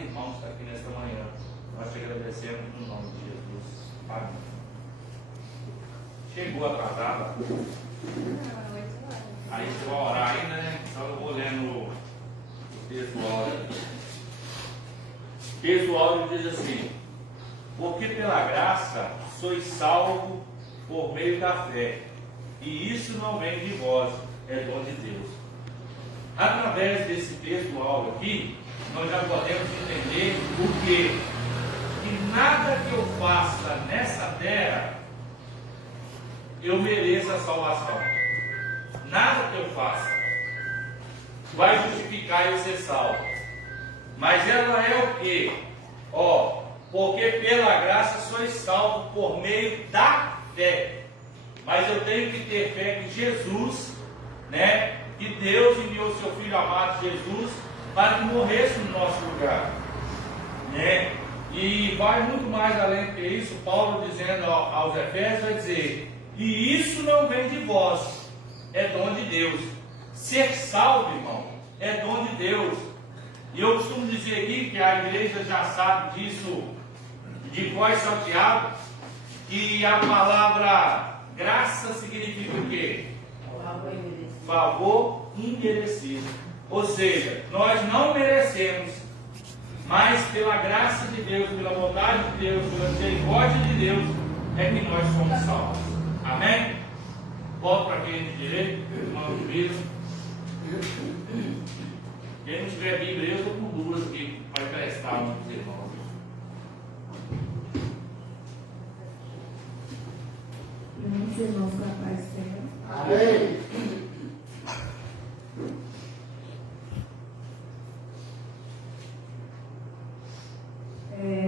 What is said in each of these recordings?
Irmãos, aqui nesta manhã, nós te agradecemos no nome de Jesus. Amém. Chegou atrasada? Aí você vai orar ainda, né? Então eu vou lendo o texto do áudio. O texto do áudio diz assim: porque pela graça sois salvos por meio da fé, e isso não vem de vós, é dom de Deus. Através desse texto do áudio aqui, nós já podemos entender o quê? Que nada que eu faça nessa terra eu mereça a salvação. Nada que eu faça vai justificar eu ser salvo. Mas ela é o quê? Porque pela graça sois salvo por meio da fé. Mas eu tenho que ter fé que Jesus, que Deus enviou o seu Filho amado Jesus para que morresse no nosso lugar, E vai muito mais além do que isso. Paulo dizendo aos Efésios, vai dizer: e isso não vem de vós, é dom de Deus. Ser salvo, irmão, é dom de Deus. E eu costumo dizer aqui que a igreja já sabe disso de cor salteado, que a palavra graça significa o quê? Favor imerecido. Ou seja, nós não merecemos, mas pela graça de Deus, pela vontade de Deus, pela misericórdia de Deus, é que nós somos salvos. Amém? Volto para quem é de direito, irmão de Bíblia. Quem não tiver Bíblia, eu estou com duas aqui para emprestar um dos irmãos. Muitos irmãos com a paz do Senhor. Amém.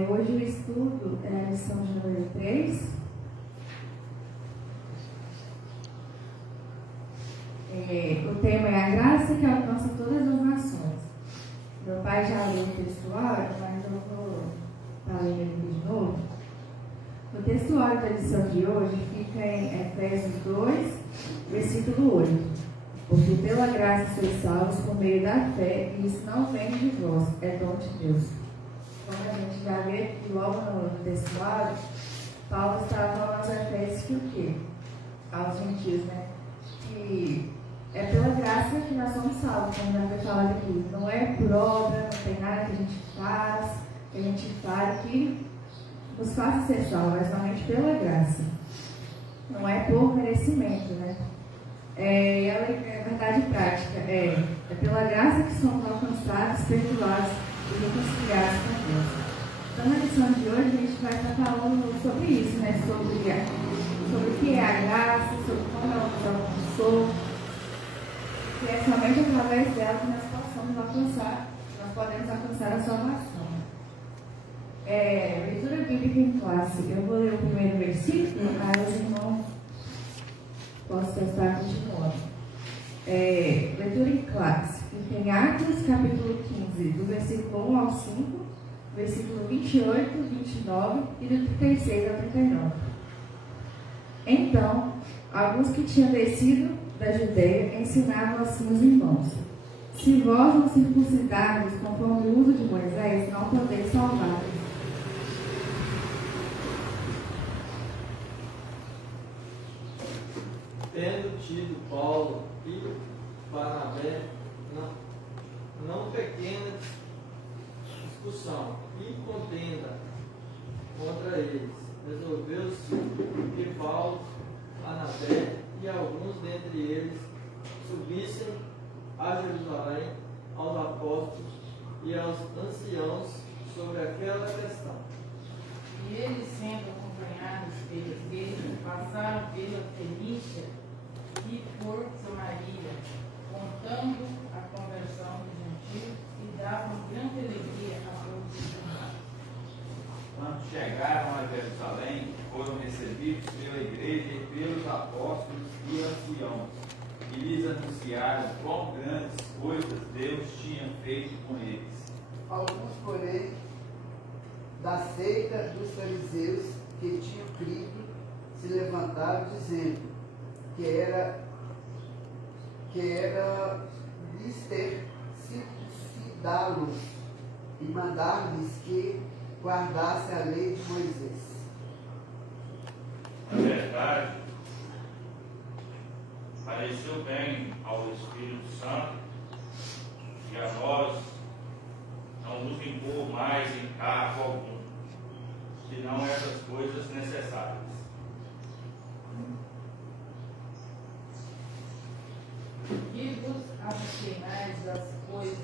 Hoje o estudo é a lição de número 3. O tema é a graça que alcança todas as nações. Meu pai já leu o textuário, mas eu vou estar lendo ele de novo. O textuário da lição de hoje fica em Efésios 2, versículo 8. Porque pela graça sois salvos por meio da fé, e isso não vem de vós, é dom de Deus. Como a gente já vê logo no textuário, Paulo estava falando aos Efésios que o quê? Aos gentios, Que é pela graça que nós somos salvos, como já foi falado aqui. Não é por obra, não tem nada que a gente faz, que nos faça ser salvos, mas somente pela graça. Não é por merecimento, Ela é verdade prática. É pela graça que somos alcançados, perdoados e reconciliados com Deus. Então, na lição de hoje, a gente vai estar falando sobre isso, sobre o que é a graça, sobre como ela nos alcançou, que é somente através dela que nós podemos alcançar a salvação. Leitura bíblica em classe. Eu vou ler o primeiro versículo, aí os irmãos possam estar continuando. Leitura em classe. Fica em Atos, capítulo 15, do versículo 1 ao 5, versículo 28, 29 e do 36 ao 39. Então, alguns que tinham descido da Judeia ensinavam assim os irmãos: se vós não circuncidardes conforme o uso de Moisés, não podeis salvar-vos. Tendo tido Paulo e Barnabé não pequena discussão e contenda contra eles, resolveu-se que Paulo, Barnabé e alguns dentre eles subissem a Jerusalém aos apóstolos e aos anciãos sobre aquela questão. E eles, sendo acompanhados pela igreja, passaram pela Fenícia e por Samaria, contando a conversão dos gentios e davam grande alegria a todos os irmãos. Quando chegaram a Jerusalém, foram recebidos pela igreja e pelos apóstolos e anciãos, e lhes anunciaram quão grandes coisas Deus tinha feito com eles. Alguns, porém, da seita dos fariseus que tinham crido, se levantaram dizendo que era lhes ter circuncidá-los e mandar-lhes que guardasse a lei de Moisés. Na verdade, pareceu bem ao Espírito Santo e a nós não nos impor mais encargo algum, senão essas coisas necessárias. E vos abstenais das coisas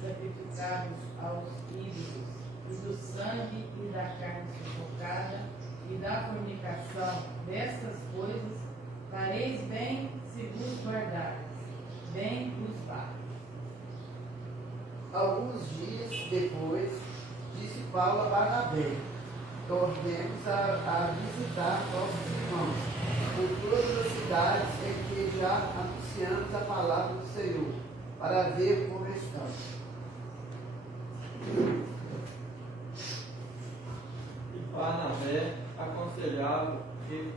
sacrificadas aos ídolos, e do sangue e da carne sufocada, e da fornicação. Destas coisas fareis bem se vos guardares, bem os vale. Alguns dias depois, disse Paulo a Barnabé: tornemos a visitar nossos irmãos por todas as cidades em que já anunciamos a palavra do Senhor, para ver como estão. E Barnabé aconselhava que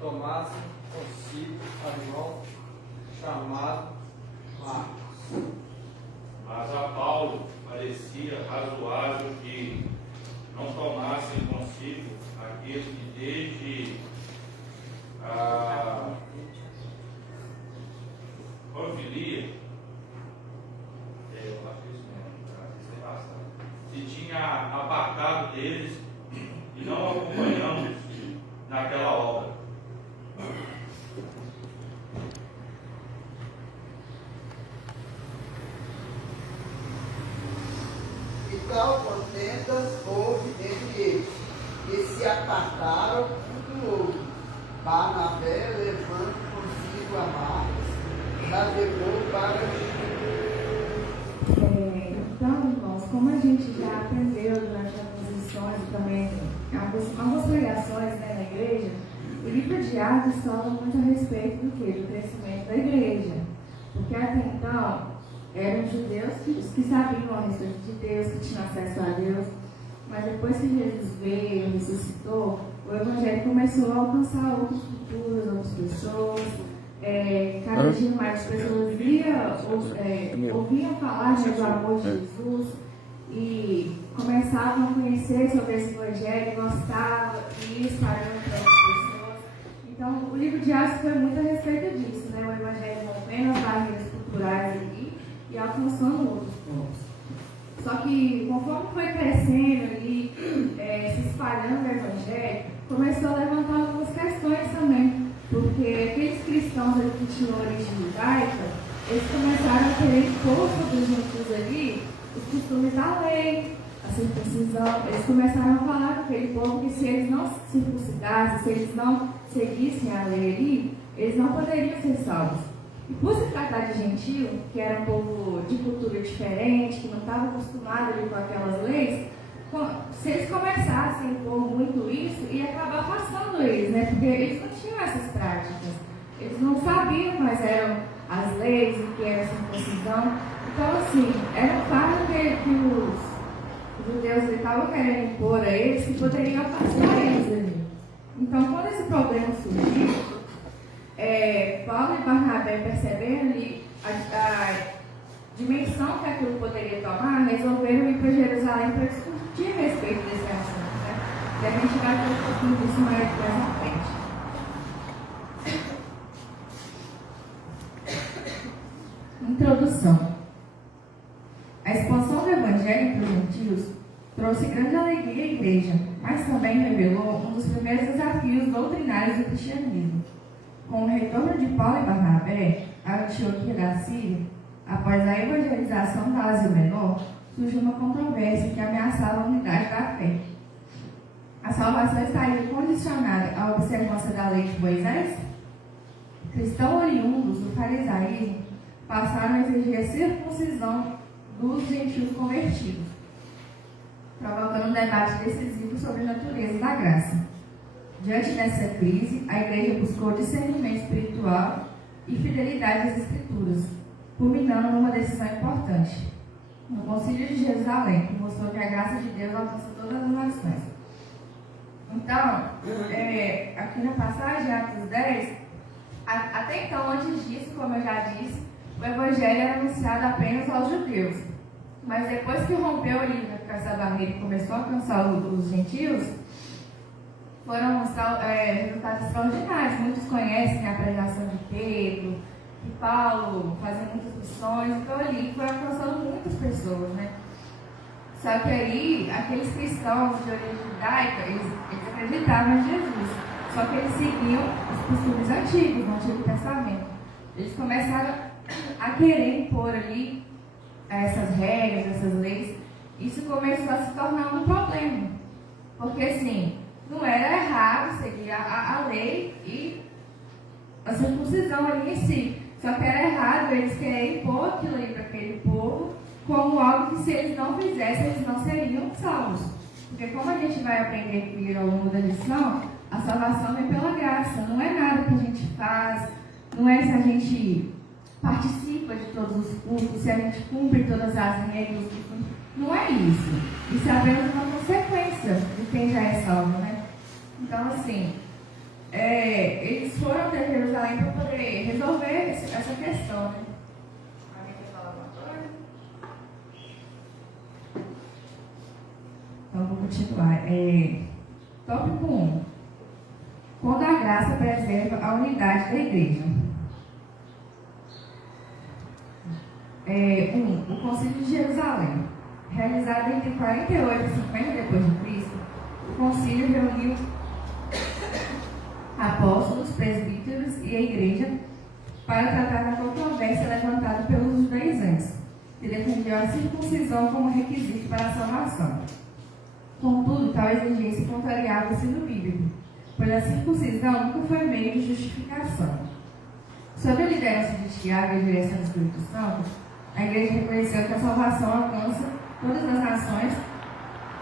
tomassem consigo a irmão chamado Marcos. Mas a Paulo parecia razoável que não tomassem consigo aquele que desde a Panfilia, eu acho que isso mesmo, se tinha apartado deles e não acompanhamos naquela obra. E tal contendas houve entre eles, que se apartaram um do outro. Barnabé, levando consigo a Marcos, navegou para Então, irmãos, como a gente já aprendeu durante algumas lições e também algumas pregações, né, na igreja, o livro de Atos fala muito a respeito do quê? Do crescimento da igreja. Porque até então, eram judeus que sabiam a respeito de Deus, que tinham acesso a Deus, mas depois que Jesus veio, ressuscitou, o Evangelho começou a alcançar outras culturas, outras pessoas. Cada dia mais as pessoas ouviam falar do amor de Jesus e começavam a conhecer sobre esse Evangelho, gostavam e espalhando para outras pessoas. Então, o livro de Atos foi muito a respeito disso, né? O Evangelho rompendo as barreiras culturais ali e alcançando outros povos. Só que, conforme foi crescendo ali, se espalhando o Evangelho, começou a levantar algumas questões também. Porque aqueles cristãos ali que tinham origem judaica, eles começaram a querer impor sobre os gentios ali os costumes da lei, a circuncisão. Eles começaram a falar com aquele povo que se eles não se circuncidassem, se eles não seguissem a lei ali, eles não poderiam ser salvos. E por se tratar de gentio, que era um povo de cultura diferente, que não estava acostumado ali com aquelas leis, se eles começassem a impor muito isso, ia acabar afastando eles, né? Porque eles não tinham essas práticas. Eles não sabiam quais eram as leis, o que era a circuncisão. Então, assim, era um fato que os judeus estavam querendo impor a eles que poderiam afastar eles ali. Então, quando esse problema surgiu, Paulo e Barnabé, percebendo ali a dimensão que aquilo poderia tomar, resolveram ir para Jerusalém para discutir a respeito desse assunto, né? E a gente vai ver um pouquinho disso mais à frente. Introdução. A expansão do Evangelho entre os gentios trouxe grande alegria à igreja, mas também revelou um dos primeiros desafios doutrinários do cristianismo. Com o retorno de Paulo e Barnabé à Antioquia da Síria, após a evangelização da Ásia Menor, surgiu uma controvérsia que ameaçava a unidade da fé. A salvação estaria condicionada à observância da lei de Moisés? Cristãos oriundos do farisaísmo passaram a exigir a circuncisão dos gentios convertidos, provocando um debate decisivo sobre a natureza da graça. Diante dessa crise, a igreja buscou discernimento espiritual e fidelidade às Escrituras, culminando numa decisão importante, no Concílio de Jerusalém, que mostrou que a graça de Deus alcança todas as nações. Então, aqui na passagem, Atos 10, até então, antes disso, como eu já disse, o Evangelho era anunciado apenas aos judeus. Mas depois que rompeu ali com essa barreira e começou a alcançar os gentios, foram resultados extraordinários. Muitos conhecem a pregação de Pedro, de Paulo, fazem muitas missões. Então ali foi alcançando muitas pessoas, né? Só que aí, aqueles cristãos de origem judaica, eles acreditavam em Jesus. Só que eles seguiam os costumes antigos, no Antigo Testamento. Eles começaram a querer impor ali essas regras, essas leis. Isso começou a se tornar um problema. Porque assim, não era errado seguir a lei e a circuncisão ali em si. Só que era errado eles quererem impor aquilo ali para aquele povo como algo que, se eles não fizessem, eles não seriam salvos. Porque como a gente vai aprender aqui ao longo da lição, a salvação vem pela graça. Não é nada que a gente faz, não é se a gente participa de todos os cultos, se a gente cumpre todas as regras. Não é isso. Isso é apenas uma consequência de quem já é salvo, né? Então, assim, eles foram até Jerusalém para poder resolver essa questão, né? Alguém quer falar alguma coisa? Então, vou continuar. Tópico 1. Quando a graça preserva a unidade da igreja. 1. O Concílio de Jerusalém. Realizado entre 48 e 50 depois de Cristo, o concílio reuniu apóstolos, presbíteros e a igreja para tratar da controvérsia levantada pelos judaizantes, que defendeu a circuncisão como requisito para a salvação. Contudo, tal exigência contrariava o ensino bíblico, pois a circuncisão nunca foi meio de justificação. Sob a liderança de Tiago e a direção do Espírito Santo, a igreja reconheceu que a salvação alcança todas as nações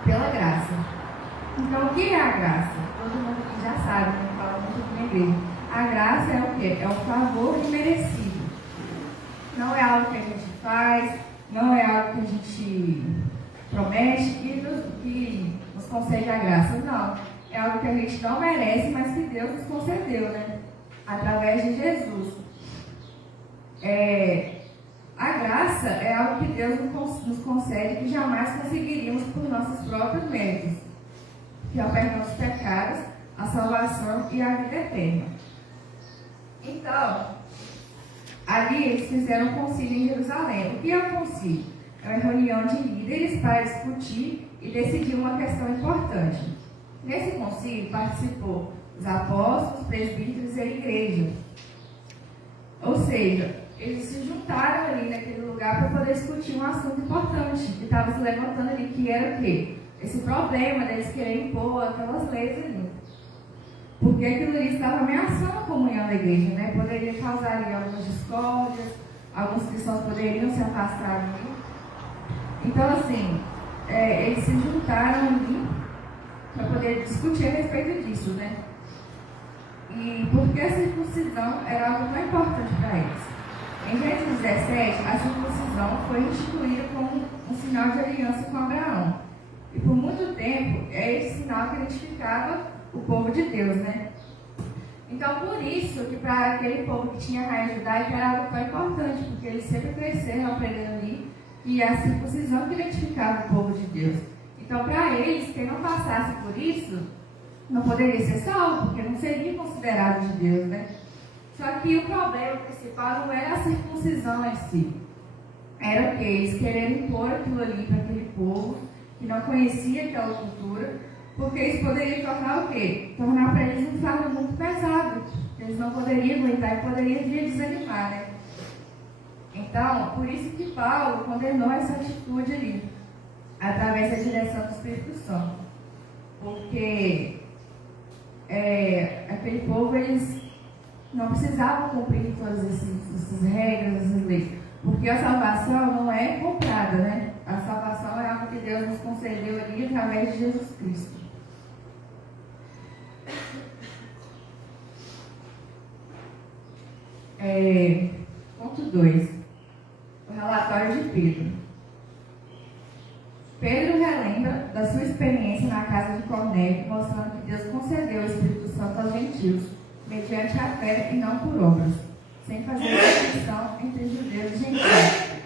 pela graça. Então, o que é a graça? Todo mundo aqui já sabe, né? Fala muito na igreja. A graça é o quê? É um favor imerecido. Não é algo que a gente faz, não é algo que a gente promete que nos concede a graça. Não. É algo que a gente não merece, mas que Deus nos concedeu, né? Através de Jesus. A graça é algo que Deus nos concede que jamais conseguiríamos por nossos próprios méritos, que é o perdão dos pecados, a salvação e a vida eterna. Então, ali eles fizeram um concílio em Jerusalém. O que é um concílio? É uma reunião de líderes para discutir e decidir uma questão importante. Nesse concílio participou os apóstolos, presbíteros e a igreja. Ou seja, eles se juntaram ali naquele lugar para poder discutir um assunto importante que estava se levantando ali, que era o quê? Esse problema deles quererem impor aquelas leis ali. Porque aquilo ali estava ameaçando a comunhão da igreja, né? Poderia causar ali algumas discórdias, alguns cristãos poderiam se afastar ali. Então, assim, eles se juntaram ali para poder discutir a respeito disso, né? E porque a circuncisão era algo tão importante para eles. Em Gênesis 17, a circuncisão foi instituída como um sinal de aliança com Abraão. E por muito tempo, é esse sinal que identificava o povo de Deus, né? Então, por isso que para aquele povo que tinha raiz judaica era algo tão importante, porque eles sempre cresceram aprendendo ali que a circuncisão que identificava o povo de Deus. Então, para eles, quem não passasse por isso, não poderia ser salvo, porque não seria considerado de Deus, né? Só que o problema principal não era a circuncisão em si. Era o quê? Eles quererem impor aquilo ali para aquele povo que não conhecia aquela cultura, porque isso poderia tornar o quê? Tornar para eles um fardo muito pesado. Eles não poderiam aguentar e poderiam desanimar, né? Então, por isso que Paulo condenou essa atitude ali, através da direção do Espírito Santo. Porque aquele povo, eles não precisavam cumprir todas essas regras, essas leis. Porque a salvação não é comprada, né? A salvação é algo que Deus nos concedeu ali através de Jesus Cristo. Ponto 2. O relatório de Pedro. Pedro relembra da sua experiência na casa de Cornélio, mostrando que Deus concedeu o Espírito Santo aos gentios, mediante a fé e não por obras, sem fazer distinção entre judeus e gentios.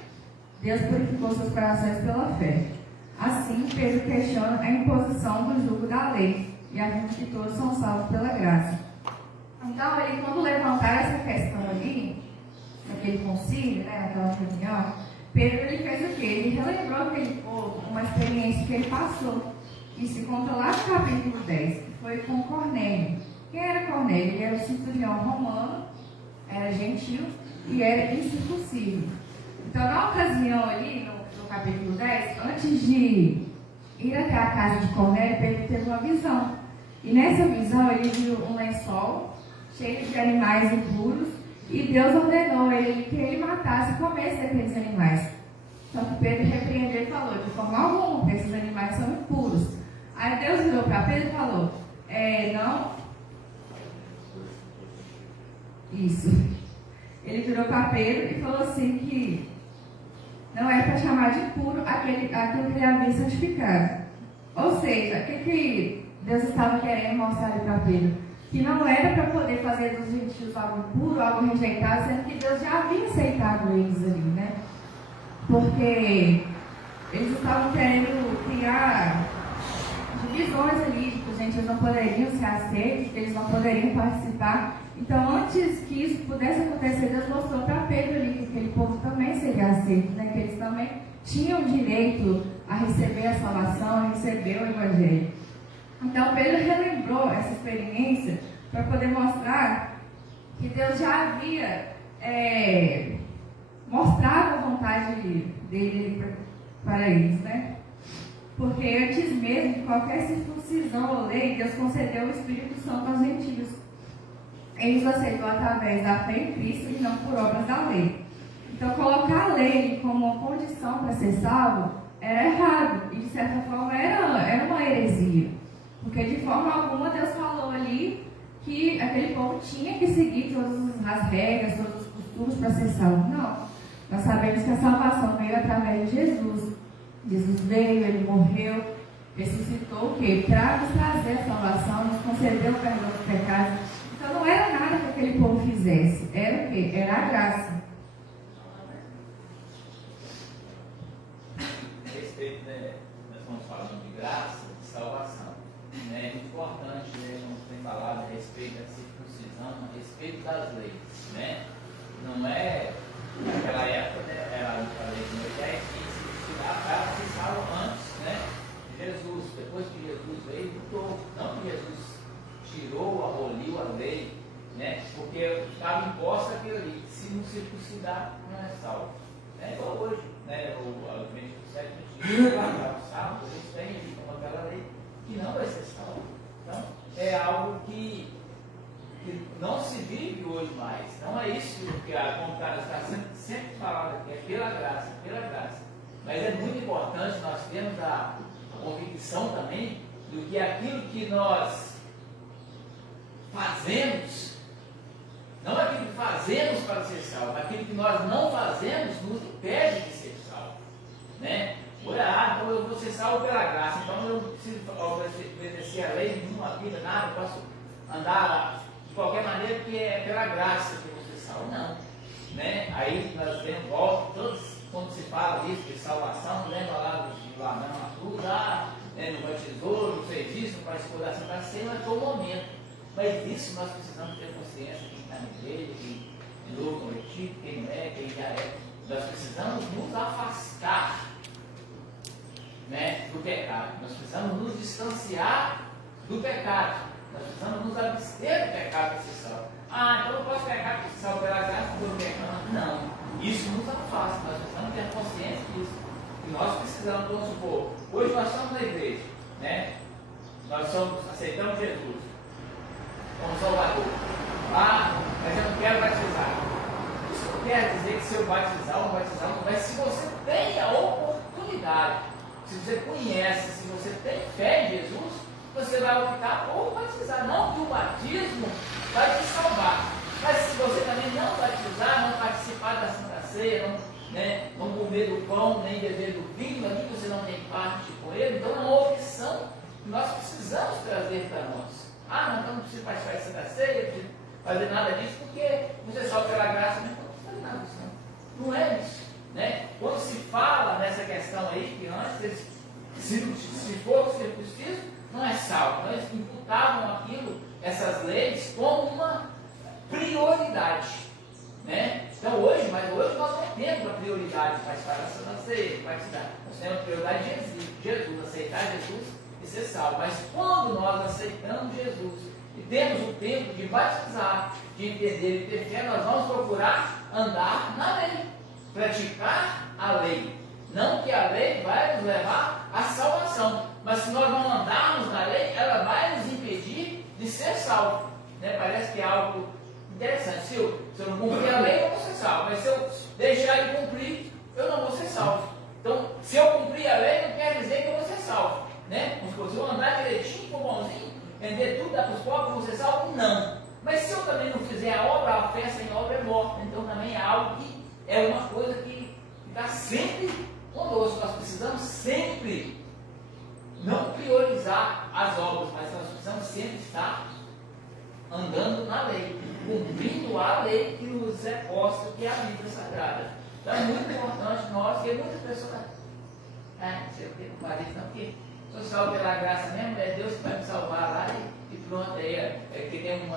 Deus purificou seus corações pela fé. Assim, Pedro questiona a imposição do jugo da lei e afirma que todos são salvos pela graça. Então, ele, quando levantaram essa questão ali, naquele concílio, naquela reunião, Pedro ele fez o quê? Ele relembrou aquele povo, uma experiência que ele passou. E se conta lá no capítulo 10, que foi com Cornélio. Quem era Cornélio? Ele era o centurião romano, era gentil e era incircunciso. Então, na ocasião ali, no capítulo 10, antes de ir até a casa de Cornélio, Pedro teve uma visão. E nessa visão, ele viu um lençol cheio de animais impuros e Deus ordenou a ele que ele matasse e comesse aqueles animais. Só que Pedro repreendeu e falou, de forma alguma, porque esses animais são impuros. Aí Deus virou para Pedro e falou, não... Isso. Ele virou para Pedro e falou assim que não era para chamar de impuro aquilo que ele havia santificado. Ou seja, o que Deus estava querendo mostrar ali para Pedro? Que não era para poder fazer dos gentios algo impuro, algo rejeitado, sendo que Deus já havia aceitado eles ali, né? Porque eles estavam querendo criar divisões ali, de que os gentios não poderiam ser aceitos, que eles não poderiam participar. Então, antes que isso pudesse acontecer, Deus mostrou para Pedro ali que aquele povo também seria aceito, né? Que eles também tinham direito a receber a salvação, a receber o Evangelho. Então, Pedro relembrou essa experiência para poder mostrar que Deus já havia mostrado a vontade dele para eles, né? Porque antes mesmo de qualquer circuncisão ou lei, Deus concedeu o Espírito Santo aos gentios. Ele os aceitou através da fé em Cristo e não por obras da lei. Então, colocar a lei como uma condição para ser salvo era errado e, de certa forma, era uma heresia. Porque, de forma alguma, Deus falou ali que aquele povo tinha que seguir todas as regras, todos os costumes para ser salvo. Não. Nós sabemos que a salvação veio através de Jesus. Jesus veio, ele morreu, ressuscitou o quê? Para nos trazer a salvação, nos concedeu o perdão dos pecados. Então não era nada que aquele povo fizesse. Era o quê? Era a graça. A respeito, nós estamos falando de graça, de salvação. É muito importante, como tem falado, a respeito da circuncisão, a respeito das leis. Né? Não é, naquela época, era a lei de Moisés, que para ser salvo antes, de Jesus. Depois que Jesus veio, mudou. Não que Jesus tirou, aboliu a lei, porque estava imposta aquilo ali. Se não circuncidar, não é salvo. É igual hoje, o 27 dias, o sábado, eles têm ali como aquela lei que não vai ser salvo. Então, é algo que não se vive hoje mais. Não é isso que a vontade está sempre falando aqui, é pela graça, pela graça. Mas é muito importante nós termos a convicção também do que aquilo que nós fazemos, não aquilo que fazemos para ser salvo, aquilo que nós não fazemos nos impede de ser salvo. Então eu vou ser salvo pela graça, então eu não preciso obedecer a lei nenhuma, vida, nada, eu posso andar de qualquer maneira, porque é pela graça que eu vou ser salvo. Não. Aí nós vemos, todos. Quando se fala disso, de salvação, lembra lá do Lamão na cruz, no batizou, não fez isso, não participou da Santa Ceia, mas foi o momento. Mas disso nós precisamos ter consciência, quem está na igreja, quem é novo, convertido, quem não é, quem já é. Nós precisamos nos afastar do pecado. Nós precisamos nos distanciar do pecado. Nós precisamos nos abster do pecado para ser salvo. Então eu posso pecar para ser salvo pela graça do pecado? Não. Isso nos afasta, nós precisamos ter consciência disso. E nós precisamos, vamos supor, hoje nós estamos na igreja, nós aceitamos Jesus como Salvador. Mas eu não quero batizar. Isso não quer dizer que se eu batizar ou não batizar, mas se você tem a oportunidade, se você conhece, se você tem fé em Jesus, você vai optar por batizar. Não que o batismo vai te salvar. Mas se você também não batizar, não participar da Santa Ceia, não comer do pão, nem beber do vinho, ali você não tem parte com ele, então é uma opção que nós precisamos trazer para nós. Então não precisa participar da Santa Ceia, não precisa fazer nada disso, porque você salva pela graça, mas não precisa fazer nada disso. Não é isso. Quando se fala Se for circunciso, não é salvo. Então, eles imputavam aquilo, essas leis, como uma prioridade. Né? Então hoje nós não temos a prioridade mais para ser batizado. Nós temos a prioridade de Jesus, aceitar Jesus e ser salvo. Mas quando nós aceitamos Jesus e temos o tempo de batizar, de entender e ter fé, nós vamos procurar andar na lei, praticar a lei. Não que a lei vai nos levar à salvação, mas se nós não andarmos na lei, ela vai nos impedir de ser salvo. Né? Parece que é algo interessante. Se eu não cumprir a lei, eu não vou ser salvo. Mas se eu deixar de cumprir, eu não vou ser salvo. Então, se eu cumprir a lei, não quer dizer que eu vou ser salvo. Né? Se eu andar direitinho, for bonzinho, vender tudo, dar para os pobres, eu vou ser salvo? Não. Mas se eu também não fizer a obra, a fé sem obra é morta. Então também é algo que é uma coisa que está sempre conosco. Nós precisamos sempre não priorizar as obras, mas nós precisamos sempre estar andando na lei, cumprindo a lei que nos é posta, que é a Bíblia Sagrada. Então é muito importante nós, porque muitas pessoas não sei o que, o marido não, porque sou salvo pela graça mesmo, é Deus que vai me salvar lá e pronto, aí que tem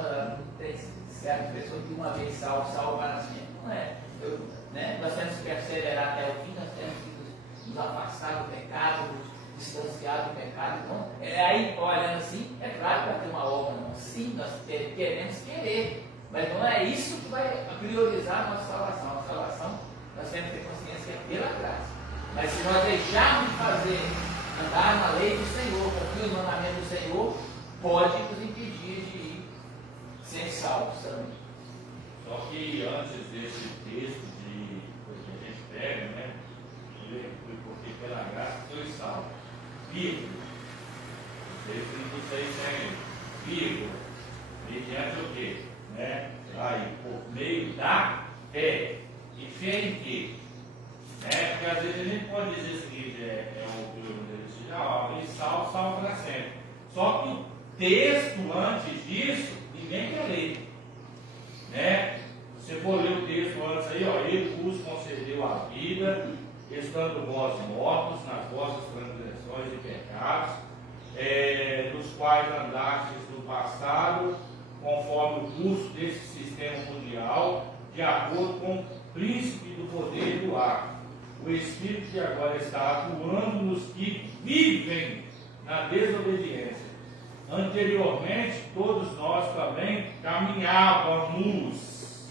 certa pessoa que uma vez salvo para sempre. Não é. Né? Nós temos que perseverar até o fim, nós temos que nos afastar do pecado, nos distanciar do pecado. Então, aí olhando assim, é claro que vai ter uma obra, não. Sim, nós queremos querer, mas não é isso que vai priorizar a nossa salvação. A nossa salvação, nós temos que ter consciência que é pela graça. Mas se nós deixarmos de fazer, andar na lei do Senhor, cumprir os mandamentos do Senhor, pode nos impedir de ir ser salvos também. Só que antes desse texto que a gente pega, né? Porque pela graça foi salvo. Vírgula. Versículo 6 segue. Vírgula. Mediante o quê? Né? Aí, por meio da fé. E fé em quê? Né? Porque às vezes a gente pode dizer o seguinte, alguém salvo para sempre. Só que o texto antes disso, ninguém quer ler. Né? Se você for ler o texto antes aí, ó, ele vos concedeu a vida, estando vós mortos nas vossas transgressões e pecados, nos quais andastes no passado, conforme o curso desse sistema mundial, de acordo com o príncipe do poder do ar, o Espírito que agora está atuando nos que vivem na desobediência. Anteriormente, todos nós também caminhávamos,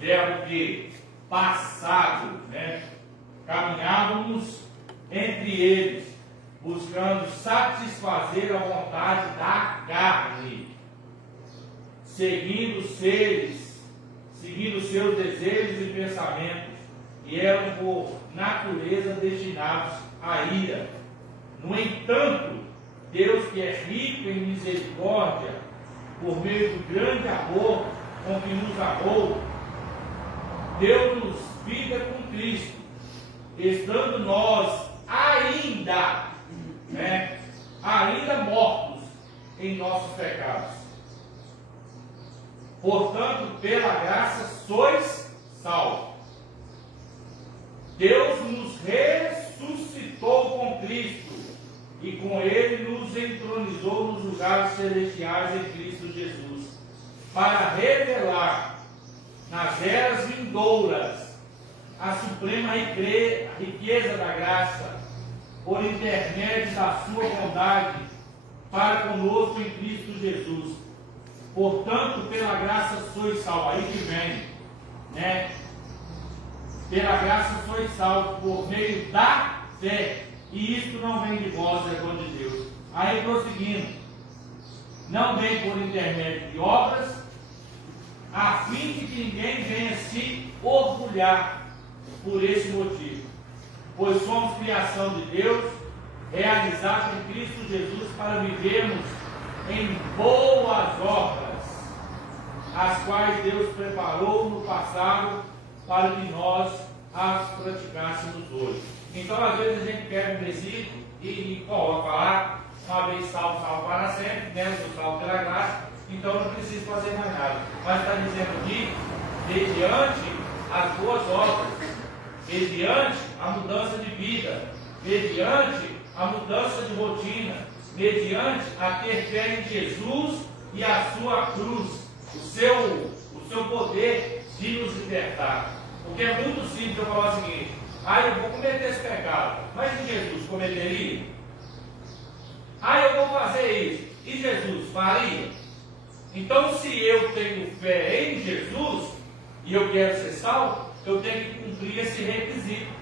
verbo que passado, né? Caminhávamos entre eles, buscando satisfazer a vontade da carne, seguindo seus desejos e pensamentos, e eram por natureza destinados à ira. No entanto, Deus, que é rico em misericórdia, por meio do grande amor com que nos amou, deu-nos vida com Cristo, estando nós ainda mortos em nossos pecados. Portanto, pela graça sois salvos. Deus nos ressuscitou com Cristo e com Ele nos entronizou nos lugares celestiais em Cristo Jesus, para revelar nas eras vindouras a suprema riqueza da graça, por intermédio da sua bondade, para conosco em Cristo Jesus. Portanto, pela graça sois salvos. Aí que vem, né? Pela graça sois salvos por meio da fé. E isto não vem de vós, é dom de Deus. Aí prosseguindo, não vem por intermédio de obras, a fim de que ninguém venha se orgulhar por esse motivo. Pois somos criação de Deus, realizados em Cristo Jesus para vivermos em boas obras, as quais Deus preparou no passado para que nós as praticássemos hoje. Então, às vezes, a gente pega um versículo e coloca lá, uma vez salvo, salvo para sempre, né? Sou salvo pela graça, então não preciso fazer mais nada. Mas está dizendo aqui, mediante as boas obras, mediante a mudança de vida, mediante a mudança de rotina, mediante a ter fé em Jesus e a sua cruz, o seu poder de nos libertar. Porque é muito simples eu falar o seguinte: eu vou cometer esse pecado, mas e Jesus cometeria? Eu vou fazer isso, e Jesus faria? Então, se eu tenho fé em Jesus e eu quero ser salvo, eu tenho que cumprir esse requisito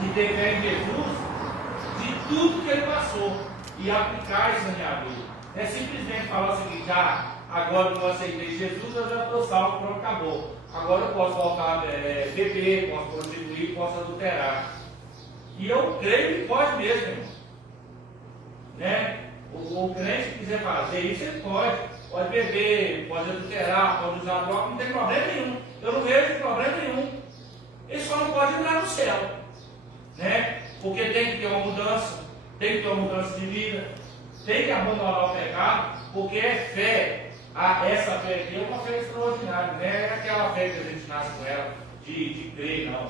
de ter fé em Jesus, de tudo que ele passou, e aplicar isso na minha vida. Não é simplesmente falar o seguinte: agora que eu aceitei Jesus, eu já estou salvo, pronto, acabou. Agora eu posso voltar a beber, posso prostituir, posso adulterar. E eu creio que pode mesmo, irmão. Né? O crente que quiser fazer isso, ele pode beber, pode adulterar, pode usar droga, não tem problema nenhum. Eu não vejo problema nenhum. Ele só não pode entrar no céu, né? Porque tem que ter uma mudança, tem que ter uma mudança de vida, tem que abandonar o pecado, porque é fé. Essa fé aqui é uma fé extraordinária, não é aquela fé que a gente nasce com ela de crer, não.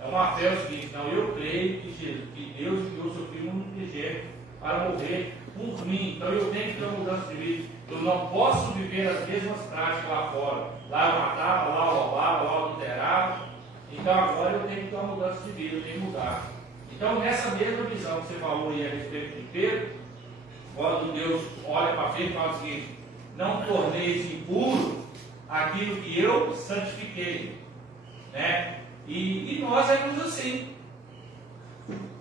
É uma fé o seguinte: não, eu creio que Deus enviou o seu filho unigênito para morrer por mim, então eu tenho que ter uma mudança de vida. Eu não posso viver as mesmas práticas lá fora. Lá eu matava, lá eu roubava, lá eu adulterava. Então agora eu tenho que ter uma mudança de vida, eu tenho que mudar. Então, nessa mesma visão que você falou aí a respeito de Pedro, quando Deus olha para Pedro e fala o seguinte: não torneis impuro aquilo que eu santifiquei, né? E nós éramos assim.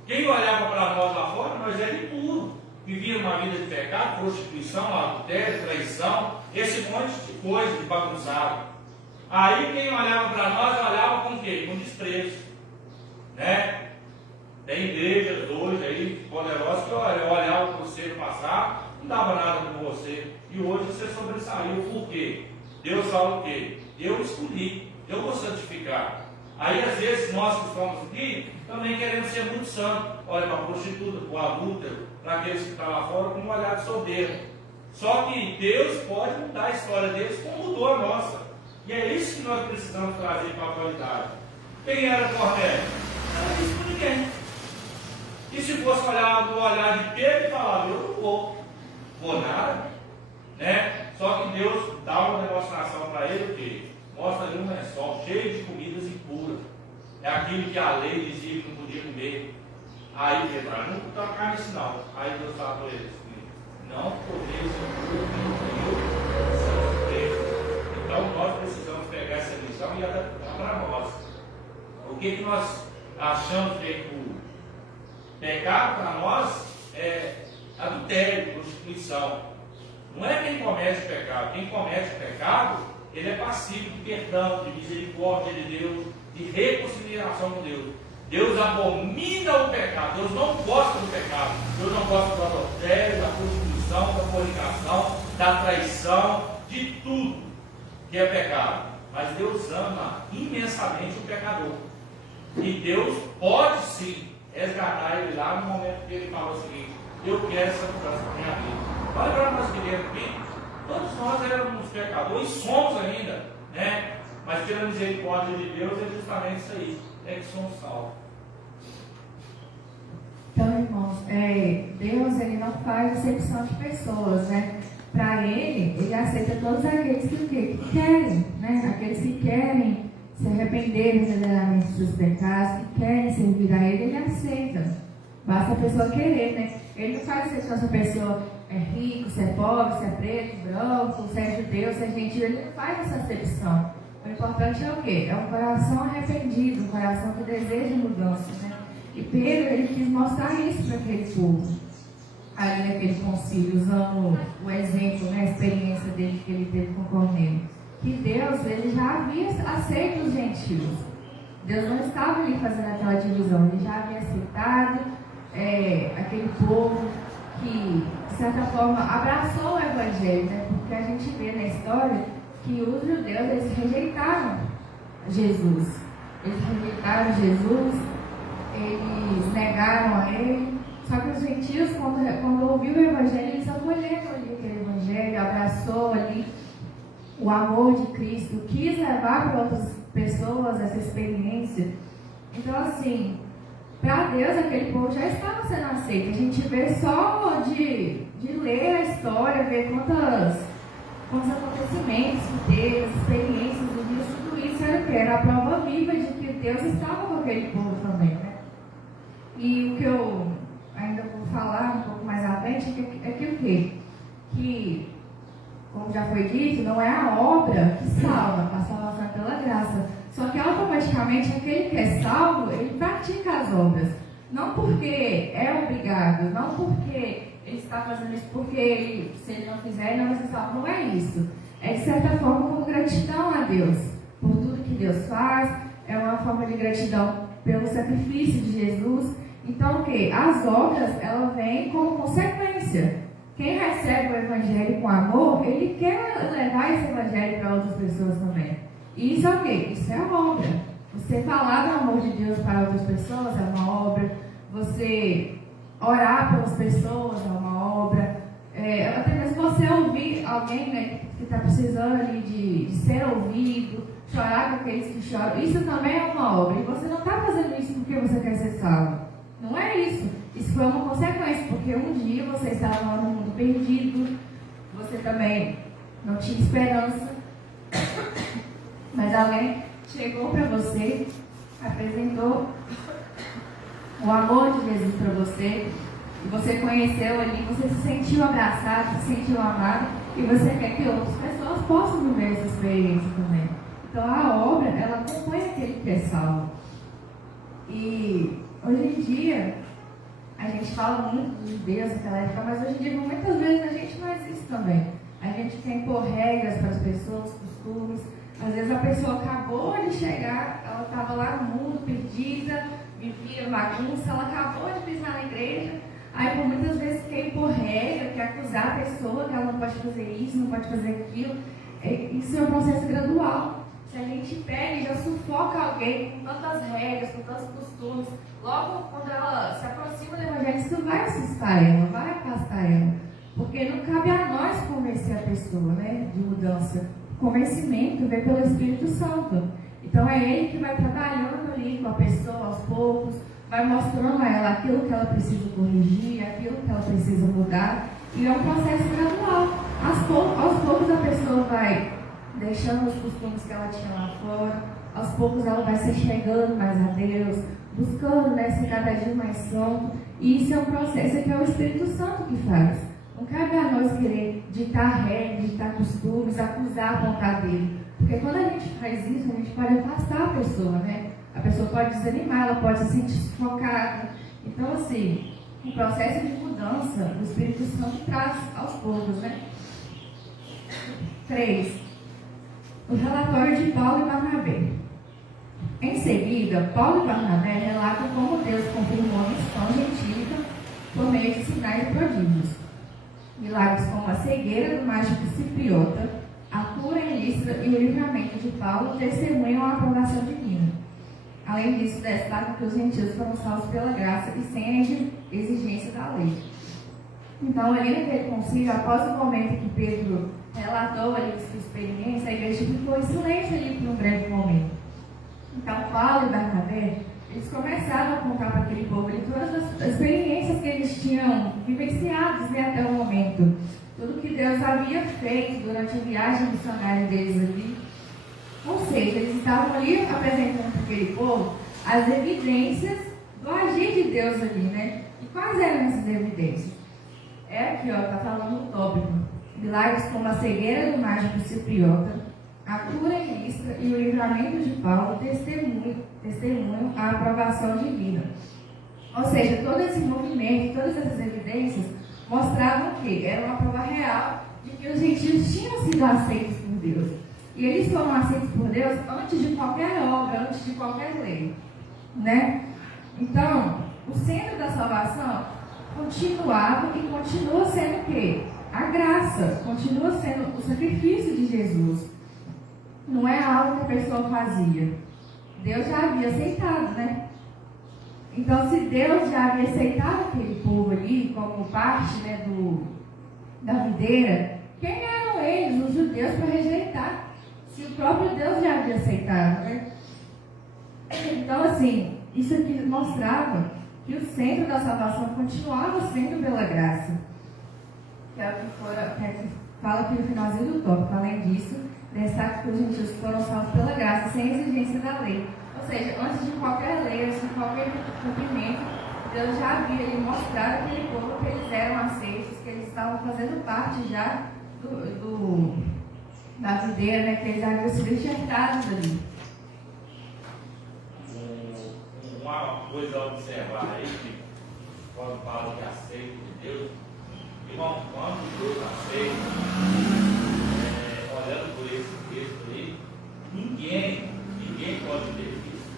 Quem olhava para nós lá fora, nós éramos impuros, vivíamos uma vida de pecado, prostituição, adultério, traição, esse monte de coisa de bagunçado. Aí quem olhava para nós, olhava com o quê? Com desprezo, né? Tem igrejas hoje aí poderosas que olhavam para você no passado, não dava nada por você, e hoje você sobressaiu. Por quê? Deus fala o quê? Eu escolhi, eu vou santificar. Aí às vezes nós que estamos aqui também queremos ser muito santos. Olha para a prostituta, para o adúltero, para aqueles que estão lá fora com um olhar de soberbo. Só que Deus pode mudar a história deles como mudou a nossa. E é isso que nós precisamos trazer para a atualidade. Quem era Cornélio? Não era isso para ninguém. E se fosse olhar no olhar de Pedro e falar: eu não vou nada, né? Só que Deus dá uma demonstração para ele, que mostra ali um lençol cheio de comidas impuras. É aquilo que a lei dizia que não podia comer. Aí Pedro fala: não tocar nisso não. Aí Deus fala para ele: não comeis impuro. Então nós precisamos pegar essa lição e adaptar para nós. O que nós achamos de impuro? Pecado para nós é adultério, prostituição. Não é quem comete o pecado. Quem comete o pecado, ele é passivo de perdão, de misericórdia de Deus, de reconciliação com Deus. Deus abomina o pecado. Deus não gosta do pecado. Deus não gosta do adultério, da prostituição, da fornicação, da traição, de tudo que é pecado. Mas Deus ama imensamente o pecador. E Deus pode sim resgatar ele lá no momento que ele fala o seguinte: eu quero essa mudança na minha vida. Olha para nós queridos aqui, todos nós éramos pecadores, somos ainda, né? Mas pela misericórdia de Deus é justamente isso aí, é que somos salvos. Então, irmãos, Deus ele não faz acepção de pessoas, né? Para ele aceita todos aqueles que querem, né? Aqueles que querem se arrepender verdadeiramente dos pecados, que querem servir a ele aceita. Basta a pessoa querer, né? Ele não faz acepção se a pessoa é rico, se é pobre, se é preto, branco, se é judeu, se é gentil. Ele não faz essa acepção. O importante é o quê? É um coração arrependido, um coração que deseja mudança, né? E Pedro, ele quis mostrar isso para aquele povo. Ali naquele concílio, usando o exemplo, né, a experiência dele que ele teve com Cornélio. Que Deus, ele já havia aceito os gentios. Deus não estava ali fazendo aquela divisão. Ele já havia aceitado aquele povo que, de certa forma, abraçou o Evangelho, né? Porque a gente vê na história que os judeus, eles rejeitaram Jesus. Eles rejeitaram Jesus, eles negaram a ele. Só que os gentios, quando ouviu o Evangelho, eles acolheram ali aquele Evangelho, abraçou ali o amor de Cristo, quis levar para outras pessoas essa experiência. Então, assim, para Deus aquele povo já estava sendo aceito. A gente vê só de ler a história, ver quantos acontecimentos que teve, as experiências do Deus, tudo isso era o quê? Era a prova viva de que Deus estava com aquele povo também, né? E o que eu ainda vou falar um pouco mais à frente é que o quê? Que, como já foi dito, não é a obra que salva, a salvação é pela graça. Só que automaticamente aquele que é salvo, ele pratica as obras. Não porque é obrigado, não porque ele está fazendo isso porque se ele não fizer, ele não vai ser salvo. Não é isso. É de certa forma como gratidão a Deus por tudo que Deus faz. É uma forma de gratidão pelo sacrifício de Jesus. Então o que? As obras, elas vêm como consequência. Quem recebe o Evangelho com amor, ele quer levar esse Evangelho para outras pessoas também. E isso é o quê? Isso é a obra. Você falar do amor de Deus para outras pessoas é uma obra. Você orar pelas pessoas é uma obra. Até mesmo você ouvir alguém, né, que está precisando ali de ser ouvido, chorar com aqueles que choram, isso também é uma obra. E você não está fazendo isso porque você quer ser salvo. Não é isso. Isso foi uma consequência, porque um dia você estava lá no mundo perdido, você também não tinha esperança, mas alguém chegou para você, apresentou o amor de Jesus para você, e você conheceu ali, você se sentiu abraçado, se sentiu amado, e você quer que outras pessoas possam viver essa experiência também. Então a obra, ela acompanha aquele que é salvo. E hoje em dia, a gente fala muito de Deus naquela época, mas hoje em dia muitas vezes a gente não existe também. A gente quer impor regras para as pessoas, costumes. Às vezes a pessoa acabou de chegar, ela estava lá no mundo, perdida, vivia bagunça, ela acabou de pisar na igreja, aí por muitas vezes quer impor regra, quer acusar a pessoa que ela não pode fazer isso, não pode fazer aquilo. Isso é um processo gradual. Se a gente pega e já sufoca alguém com tantas regras, com tantos costumes, logo quando ela se aproxima do Evangelho, isso vai assustar ela, vai afastar ela. Porque não cabe a nós convencer a pessoa, né, de mudança. O convencimento vem pelo Espírito Santo. Então é Ele que vai trabalhando ali com a pessoa aos poucos, vai mostrando a ela aquilo que ela precisa corrigir, aquilo que ela precisa mudar. E é um processo gradual. Aos poucos a pessoa vai deixando os costumes que ela tinha lá fora, aos poucos ela vai se chegando mais a Deus, buscando, né, ser cada dia mais santo. E isso é um processo que é o Espírito Santo que faz. Não cabe a nós querer ditar regras, ditar costumes, acusar a vontade dele. Porque quando a gente faz isso, a gente pode afastar a pessoa, né? A pessoa pode desanimar, ela pode se sentir sufocada. Então, assim, o processo de mudança, o Espírito Santo traz aos poucos, né? 3. O relatório de Paulo e Barnabé. Em seguida, Paulo e Barnabé relatam como Deus confirmou a missão gentílica por meio de sinais e prodígios. Milagres como a cegueira do mágico cipriota, a cura em Listra e o livramento de Paulo testemunham a aprovação divina. Além disso, destaca que os gentios foram salvos pela graça e sem a exigência da lei. Então, ali naquele concílio, após o momento que Pedro relatou ali sua experiência, a igreja ficou em silêncio ali por um breve momento. Então, Paulo e Barnabé, eles começaram a contar para aquele povo ali todas as experiências que eles tinham vivenciado, né, até o momento. Tudo que Deus havia feito durante a viagem missionária deles ali. Ou seja, eles estavam ali apresentando para aquele povo as evidências do agir de Deus ali, né? E quais eram essas evidências? É aqui, ó, está falando o tópico. Milagres como a cegueira do mágico cipriota, a cura em Listra e o livramento de Paulo testemunham a aprovação divina. Ou seja, todo esse movimento, todas essas evidências mostravam que era uma prova real de que os gentios tinham sido aceitos por Deus. E eles foram aceitos por Deus antes de qualquer obra, antes de qualquer lei, né? Então, o centro da salvação continuava e continua sendo o quê? A graça, continua sendo o sacrifício de Jesus. Não é algo que a pessoa fazia. Deus já havia aceitado, né? Então, se Deus já havia aceitado aquele povo ali como parte, né, da videira, quem eram eles, os judeus, para rejeitar? Se o próprio Deus já havia aceitado, né? Então, assim, isso aqui mostrava que o centro da salvação continuava sendo pela graça. Que é o que fala aqui no finalzinho do tópico. Além disso, destaca que os gentios foram salvos pela graça, sem exigência da lei. Ou seja, antes de qualquer lei, antes de qualquer cumprimento, Deus já havia ali mostrado aquele povo que eles eram aceitos, que eles estavam fazendo parte já da videira, né, que eles haviam sido enxertados ali. Uma coisa a observar aí, que quando fala que aceito de Deus, irmão, quando Deus aceita, olhando por esse texto aí, ninguém pode ter isso.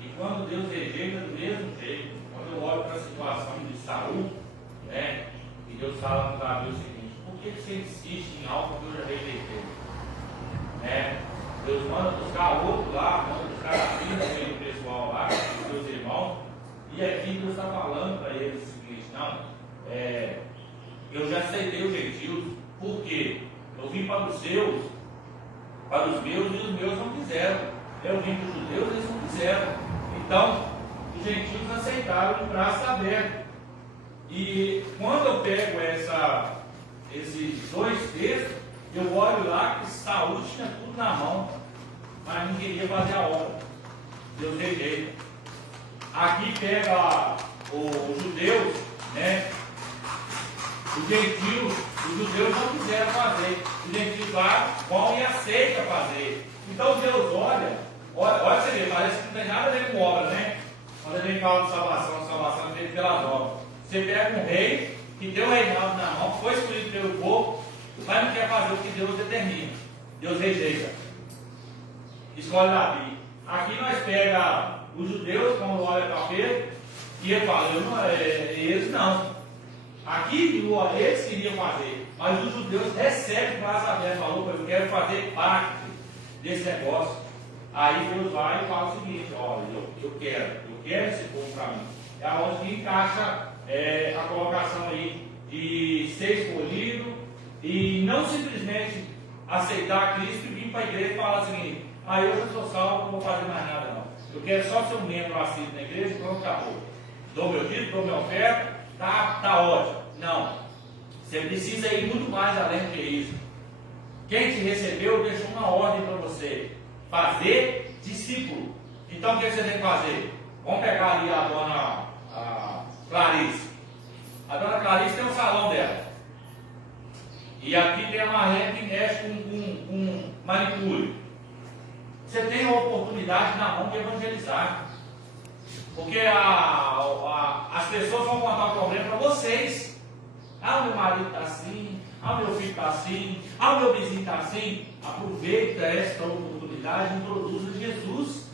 E quando Deus rejeita do mesmo jeito, quando eu olho para a situação de Saul, né, e Deus fala no Davi o seguinte: por que você insiste em algo que eu já rejeitei? Né? Deus manda buscar outro lá, manda buscar a filha do pessoal lá, dos seus irmãos, e aqui Deus está falando para eles o seguinte: não, eu já aceitei os gentios, por quê? Eu vim para os seus, para os meus, e os meus não quiseram. Eu vim para os judeus, eles não quiseram. Então, os gentios aceitaram de braço aberto. E quando eu pego esses dois textos, eu olho lá que Saúl tinha tudo na mão, mas não queria fazer a obra. Deus rejeita. Aqui pega os judeus, né? Os gentios, os judeus não quiseram fazer. Os gentios lá vão e aceitam fazer. Então Deus olha você vê, parece que não tem nada a ver com obra, né? Quando a gente fala de salvação é feita pelas obras. Você pega um rei que deu o reinado na mão, foi escolhido pelo povo, mas não quer fazer o que Deus determina. Deus rejeita. Escolhe Davi. Aqui nós pega os judeus, quando olha para Pedro, e ele fala: eles não. Aqui eles queriam fazer, mas os judeus recebem o braço aberto, falou: eu quero fazer parte desse negócio. Aí Deus vai e fala o seguinte: olha, eu quero esse povo para mim. É onde que encaixa a colocação aí de ser escolhido e não simplesmente aceitar Cristo e vir para a igreja e falar o seguinte: eu já sou salvo, não vou fazer mais nada não. Eu quero só ser um membro assíduo na igreja e pronto, acabou. Dou meu dízimo, dou minha oferta, tá ótimo. Não. Você precisa ir muito mais além do que isso. Quem te recebeu deixou uma ordem para você: fazer discípulo. Então o que você tem que fazer? Vamos pegar ali a dona Clarice. A dona Clarice tem um salão dela. E aqui tem a Marlene que mexe com manicure. Você tem a oportunidade na mão de evangelizar. Porque as pessoas vão contar o problema para vocês. Meu marido está assim, meu filho está assim, meu vizinho está assim. Aproveita esta oportunidade e introduza Jesus.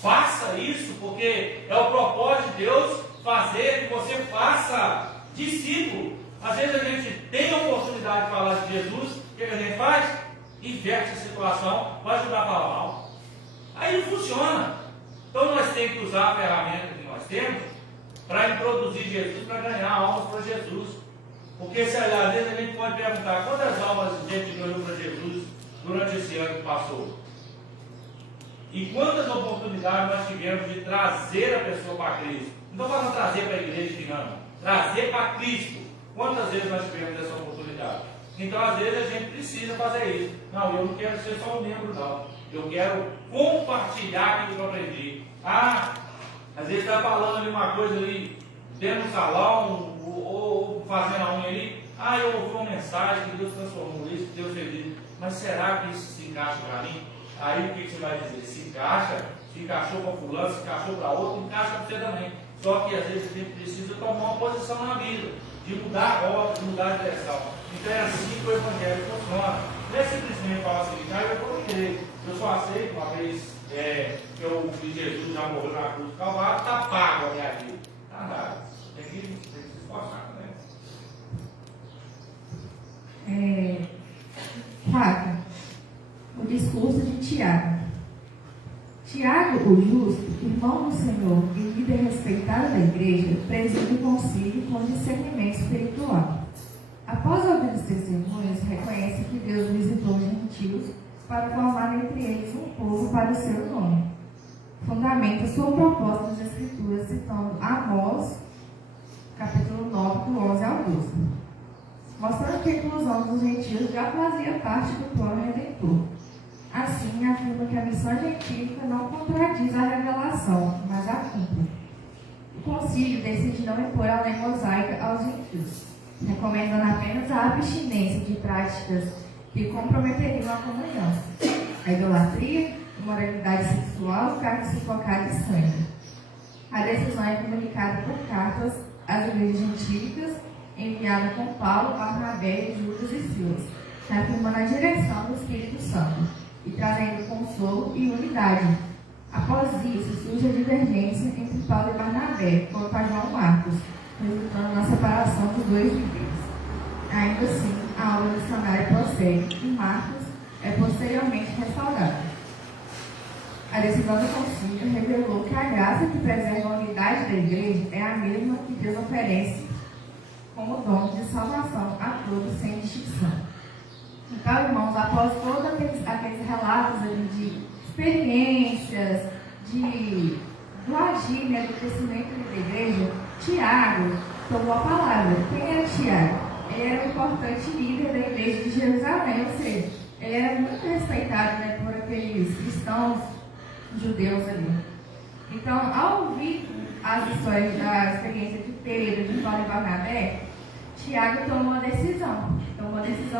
Faça isso, porque é o propósito de Deus fazer que você faça discípulo. Às vezes a gente tem a oportunidade de falar de Jesus, o que a gente faz? Inverte a situação, vai ajudar a falar mal. Aí não funciona. Então nós temos que usar a ferramenta que nós temos para introduzir Jesus, para ganhar almas para Jesus. Porque se às vezes a gente pode perguntar: quantas almas a gente ganhou para Jesus durante esse ano que passou? E quantas oportunidades nós tivemos de trazer a pessoa para Cristo? Não estou falando trazer para a igreja de não, trazer para Cristo. Quantas vezes nós tivemos essa oportunidade? Então às vezes a gente precisa fazer isso. Não, eu não quero ser só um membro não. Eu quero compartilhar aquilo que eu aprendi. Às vezes está falando ali uma coisa ali dentro do salão, ou fazendo a unha ali. Eu ouvi uma mensagem que Deus transformou isso, que Deus fez isso. Mas será que isso se encaixa para mim? Aí o que você vai dizer? Se encaixa, se encaixou para fulano, se encaixou para outro, encaixa para você também. Só que às vezes a gente precisa tomar uma posição na vida, de mudar a rota, de mudar a direção. Então é assim que o Evangelho funciona. Não é simplesmente falar assim: eu vou querer, eu só aceito uma vez que Jesus já morreu na cruz do Calvário, está pago a minha vida. Nada. Tem que se esforçar também. 4. O discurso de Tiago. Tiago, o justo, irmão do Senhor e líder respeitado da igreja, preside o concílio com discernimento espiritual. Após ouvir os testemunhos, reconhece que Deus visitou os gentios para formar entre eles um povo para o seu nome. fundamenta sua proposta nas Escrituras, citando Amós, capítulo 9, do 11 ao 12, mostrando que a inclusão dos gentios já fazia parte do plano redentor. Assim, afirma que a missão gentílica não contradiz a revelação, mas a cumpre. O concílio decide não impor a lei mosaica aos gentios, recomendando apenas a abstinência de práticas que comprometeriam a comunhão, a idolatria, imoralidade sexual, carne sufocada e sangue. A decisão é comunicada por cartas às igrejas gentílicas, enviada com Paulo, Barnabé, Judas e Silas, afirmando a direção do Espírito Santo e trazendo consolo e unidade. Após isso, surge a divergência entre Paulo e Barnabé quanto a João Marcos, resultando na separação dos dois líderes. Ainda assim, a obra missionária prossegue e Marcos é posteriormente restaurado. A decisão do concílio revelou que a graça que preserva a unidade da igreja é a mesma que Deus oferece como dom de salvação a todos sem distinção. Então, irmãos, após todos aqueles relatos ali de experiências, do agir, né, do crescimento da igreja, Tiago tomou a palavra. Quem era Tiago? Ele era um importante líder da igreja de Jerusalém, ou seja, ele era muito respeitado, né, por aqueles cristãos judeus ali. Então, ao ouvir as histórias da experiência de Pedro, de Paulo e Barnabé, Tiago tomou uma decisão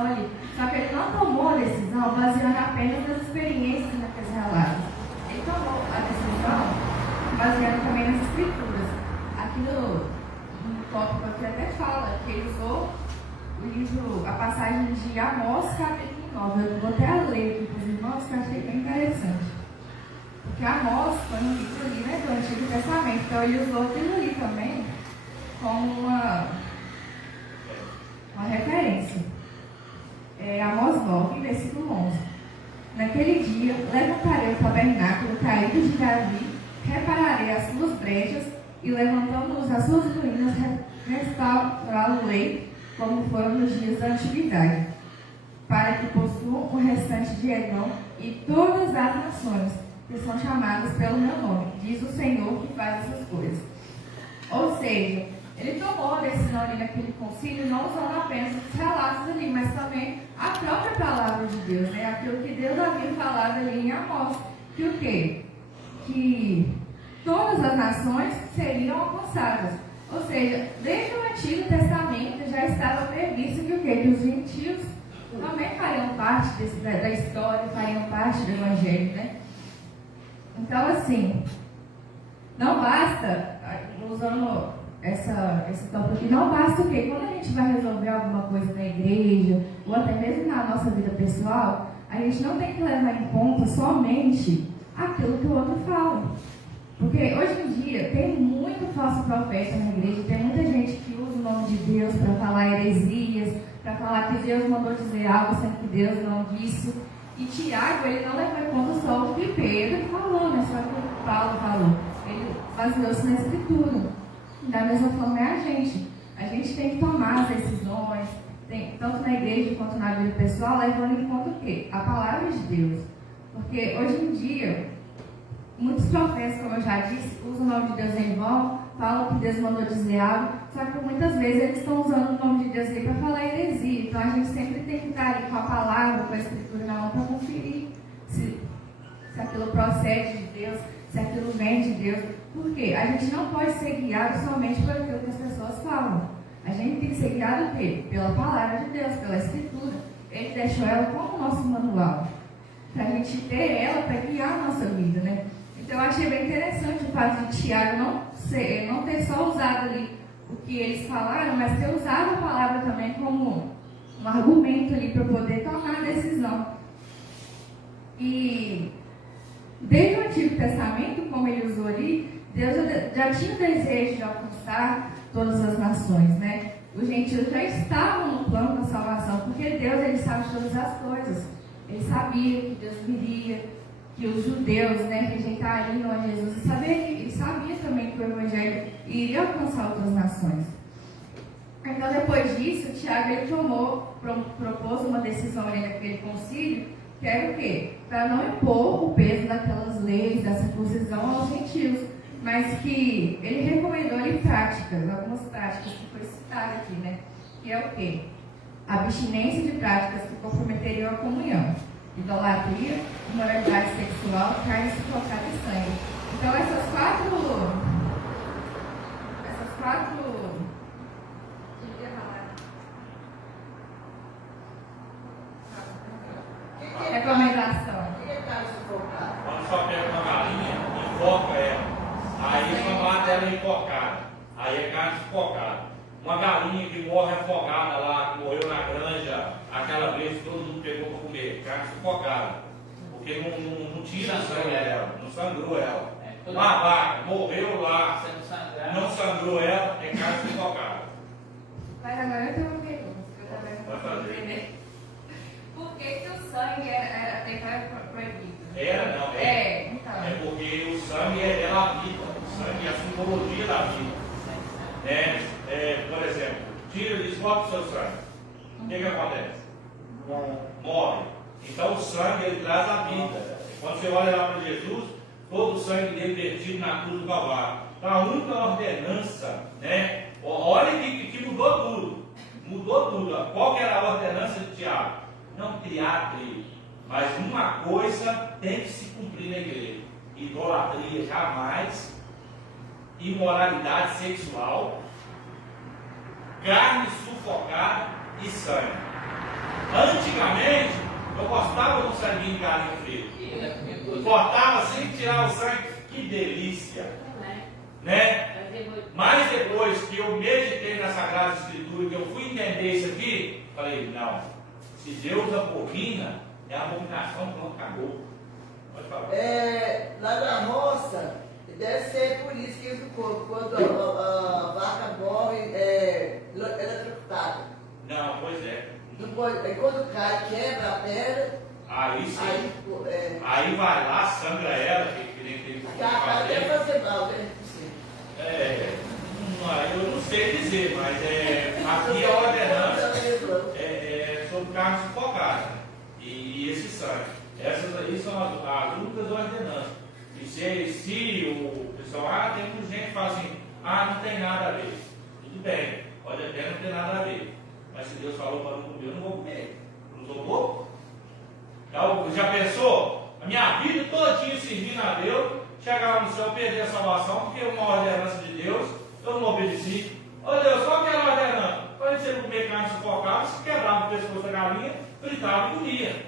ali. Só que ele não tomou a decisão baseando apenas nas experiências naqueles relatos. Ele tomou a decisão baseando também nas escrituras. Aqui no tópico aqui até fala que ele usou o livro, a passagem de Amós, capítulo 9. Eu vou até ler aqui para os irmãos, que eu achei bem interessante. Porque Amós foi um livro ali, né, do Antigo Testamento. Então ele usou aquilo ali também como uma referência. Amós 9, versículo 11. Naquele dia, levantarei o tabernáculo caído de Davi, repararei as suas brechas e, levantando-os as suas ruínas, restaurá-lo-ei, como foram nos dias da antiguidade, para que possuam o restante de Edom e todas as nações que são chamadas pelo meu nome, diz o Senhor que faz essas coisas. Ou seja, ele tomou a decisão ali naquele concílio, não usando apenas os relatos ali, mas também a própria palavra de Deus, né? Aquilo que Deus havia falado ali em Amós. Que o quê? Que todas as nações seriam alcançadas. Ou seja, desde o Antigo Testamento já estava previsto que o quê? Que os gentios também fariam parte da história, fariam parte do Evangelho, né? Então, assim, não basta, usando esse tópico aqui, não basta o quê? Quando a gente vai resolver alguma coisa na igreja, ou até mesmo na nossa vida pessoal, a gente não tem que levar em conta somente aquilo que o outro fala. Porque hoje em dia tem muito falso profeta na igreja, tem muita gente que usa o nome de Deus para falar heresias, para falar que Deus mandou dizer algo sendo que Deus não disse. E Tiago, ele não levou em conta só o que Pedro falou, né? Só o que Paulo falou. Ele baseou-se na Escritura. Da mesma forma é a gente. A gente tem que tomar as decisões, tanto na igreja quanto na vida pessoal, levando em conta o quê? A palavra de Deus. Porque hoje em dia, muitos profetas, como eu já disse, usam o nome de Deus em vão, falam que Deus mandou dizer algo, só que muitas vezes eles estão usando o nome de Deus aí para falar heresia. Então a gente sempre tem que estar ali com a palavra, com a Escritura na mão para conferir se aquilo procede de Deus, se aquilo vem de Deus. Por quê? A gente não pode ser guiado somente por aquilo que as pessoas falam. A gente tem que ser guiado o quê? Pela palavra de Deus, pela Escritura. Ele deixou ela como nosso manual, para a gente ter ela para guiar a nossa vida, né? Então eu achei bem interessante o fato de Tiago não ter só usado ali o que eles falaram, mas ter usado a palavra também como um argumento ali para poder tomar a decisão. E desde o Antigo Testamento, como ele usou ali, Deus já tinha o desejo de alcançar todas as nações, né? Os gentios já estavam no plano da salvação, porque Deus, ele sabe todas as coisas. Ele sabia que Deus viria, que os judeus, né, rejeitariam a Jesus. Ele sabia também que o Evangelho iria alcançar outras nações. Então, depois disso, Tiago, ele propôs uma decisão ali naquele concílio, que era o quê? para não impor o peso daquelas leis da circuncisão aos gentios, mas que ele recomendou em práticas, algumas práticas que foi citado aqui, né? Que é o quê? Abstinência de práticas que comprometeriam a comunhão, idolatria, imoralidade sexual, carne sufocada e sangue. Então essas quatro recomendação. O que é carne sufocada? Quando só pega uma galinha, enfoca ela. Aí só mata ela enfocada. Aí é carne sufocada. Uma galinha que morre afogada lá, que morreu na granja, aquela vez que todo mundo pegou para comer, carne sufocada. Porque não tira sangue dela, não sangrou ela. Uma vaca morreu lá, não sangrou ela, é carne sufocada. Mas agora eu tenho uma pergunta, que eu também não consigo entender. Por que o sangue era proibido? Era não, então. É porque o sangue é a vida, o sangue é a simbologia da vida. Por exemplo, tira e esgota o seu sangue. O que acontece? Morre. Então o sangue ele traz a vida. Quando você olha lá para Jesus, todo o sangue dele vertido na cruz do Calvário. Então a única ordenança, né? Olha que mudou tudo. Mudou tudo. Qual que era a ordenança de Tiago? Não criar trigo. Mas uma coisa tem que se cumprir na igreja: idolatria jamais, imoralidade sexual, carne sufocada e sangue. Antigamente, eu gostava do sanguinho de galinha frita. Cortava sem tirar o sangue, que delícia! Né? Mas depois que eu meditei na Sagrada Escritura, que eu fui entender isso aqui, falei, não, se Deus abomina, é a abominação, pronto, acabou. Pode falar. Lá na roça, deve ser por isso que eles contam, quando a vaca morre, ela é transportada. Não, pois é. Quando cai, quebra a perna, Aí sim. aí Vai lá, sangra ela, que nem tem que até fazer mal, né? Eu não sei dizer, mas aqui a ordenança é sobre carne sufocada e esse sangue. Essas aí são as únicas ordenanças. E se o pessoal, tem muita gente que fala assim, não tem nada a ver. Tudo bem, pode até não ter nada a ver. Mas se Deus falou para não comer, eu não vou comer. Eu não sou bobo. Já pensou? A minha vida todinha servindo a Deus, chegar no céu, perder a salvação, porque uma ordenança de Deus, eu não obedeci. Ô Deus, qual que era a ordenança? Quando você não comer carne sufocada, você quebrava o pescoço da galinha, fritava e comia.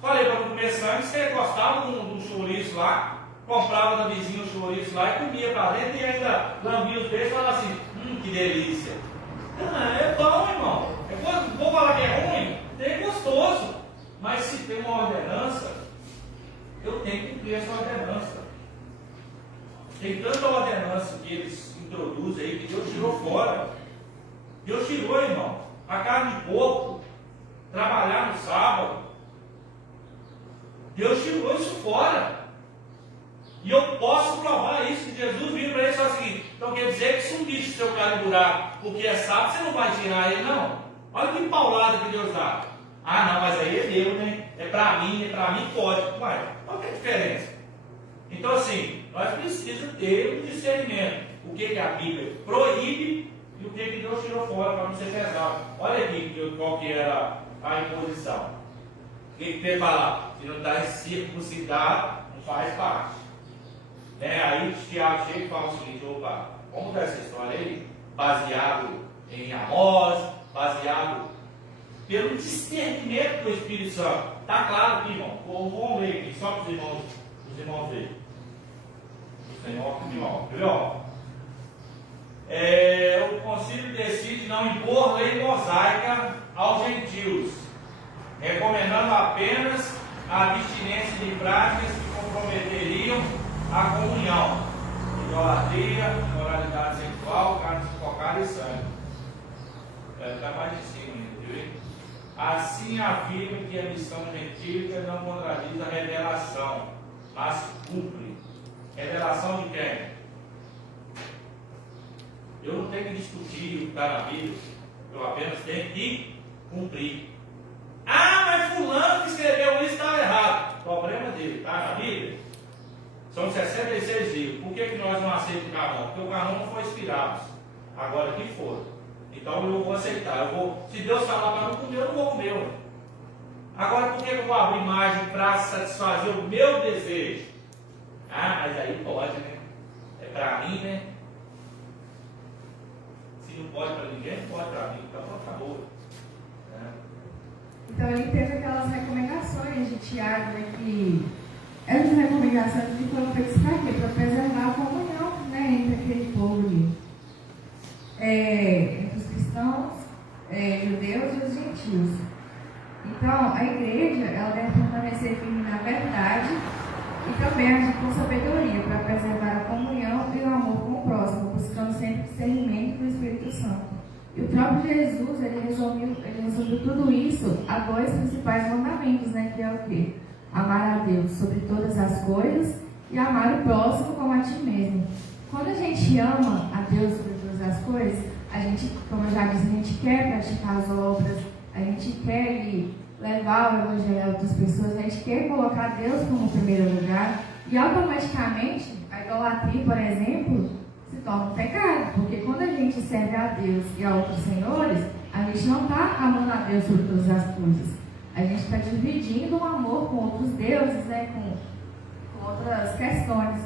Falei para não comer sangue, você gostava de um chouriço lá, comprava da vizinha um chouriço lá e comia para dentro e ainda lambia os peixes e falava assim, que delícia. É bom, irmão. Vou falar que é ruim, é gostoso. Mas se tem uma ordenança, eu tenho que cumprir essa ordenança. Tem tanta ordenança que eles introduzem aí que Deus tirou fora. Deus tirou, irmão. A carne de porco, trabalhar no sábado. Deus tirou isso fora. E eu posso provar isso, que Jesus viu para ele e falou assim, então quer dizer que se um bicho seu cai no buraco porque é sábado, você não vai tirar ele, não. Olha que paulada que Deus dá. Não, mas aí é Deus, né? É para mim pode. Ué, qual que é a diferença? Então assim, nós precisamos ter um discernimento. O que a Bíblia proíbe e o que Deus tirou fora para não ser pesado. Olha aqui qual que era a imposição. O que tem que falar? Se não está circuncidado, não faz parte. Aí o Tiago chega e fala o seguinte, vamos mudar essa história aí, baseado em Amós, baseado pelo discernimento do Espírito Santo. Está claro aqui, irmão. Vamos ler aqui, só para os irmãos verem. O concílio decide não impor lei mosaica aos gentios, recomendando apenas a abstinência de práticas que comprometeriam a comunhão, idolatria, imoralidade sexual, carne sufocada e sangue. Está mais de cima ainda, viu? Assim afirma que a missão gentílica não contradiz a revelação, mas cumpre. Revelação de quem? Eu não tenho que discutir o que está na Bíblia, eu apenas tenho que cumprir. Mas fulano que escreveu isso estava errado. Problema dele, tá? Na Bíblia. São 66 dias. Por que nós não aceitamos o carvão? Porque o carvão não foi inspirado. Agora que for. Então eu vou aceitar. Se Deus falar para não comer, eu não vou comer. Ué. Agora por que eu vou abrir margem para satisfazer o meu desejo? Ah, mas aí pode, né? É para mim, né? Se não pode para ninguém, não pode para mim. Então acabou. Então ele teve aquelas recomendações de Tiago, né, que essas recomendações que foram feitas para quê? Para preservar a comunhão, né, entre aquele povo ali. Entre os cristãos, judeus e os gentios. Então, a igreja, ela deve permanecer firme na verdade e também agir com sabedoria para preservar a comunhão e o amor com o próximo, buscando sempre discernimento do Espírito Santo. E o próprio Jesus, ele resumiu tudo isso a dois principais mandamentos, né, que é o quê? Amar a Deus sobre todas as coisas e amar o próximo como a ti mesmo. Quando a gente ama a Deus sobre todas as coisas, a gente, como eu já disse, a gente quer praticar as obras, a gente quer levar o evangelho a outras pessoas, a gente quer colocar Deus como primeiro lugar e automaticamente a idolatria, por exemplo, se torna um pecado, porque quando a gente serve a Deus e a outros senhores, a gente não está amando a Deus sobre todas as coisas, a gente está dividindo o amor com outros deuses, né, com outras questões,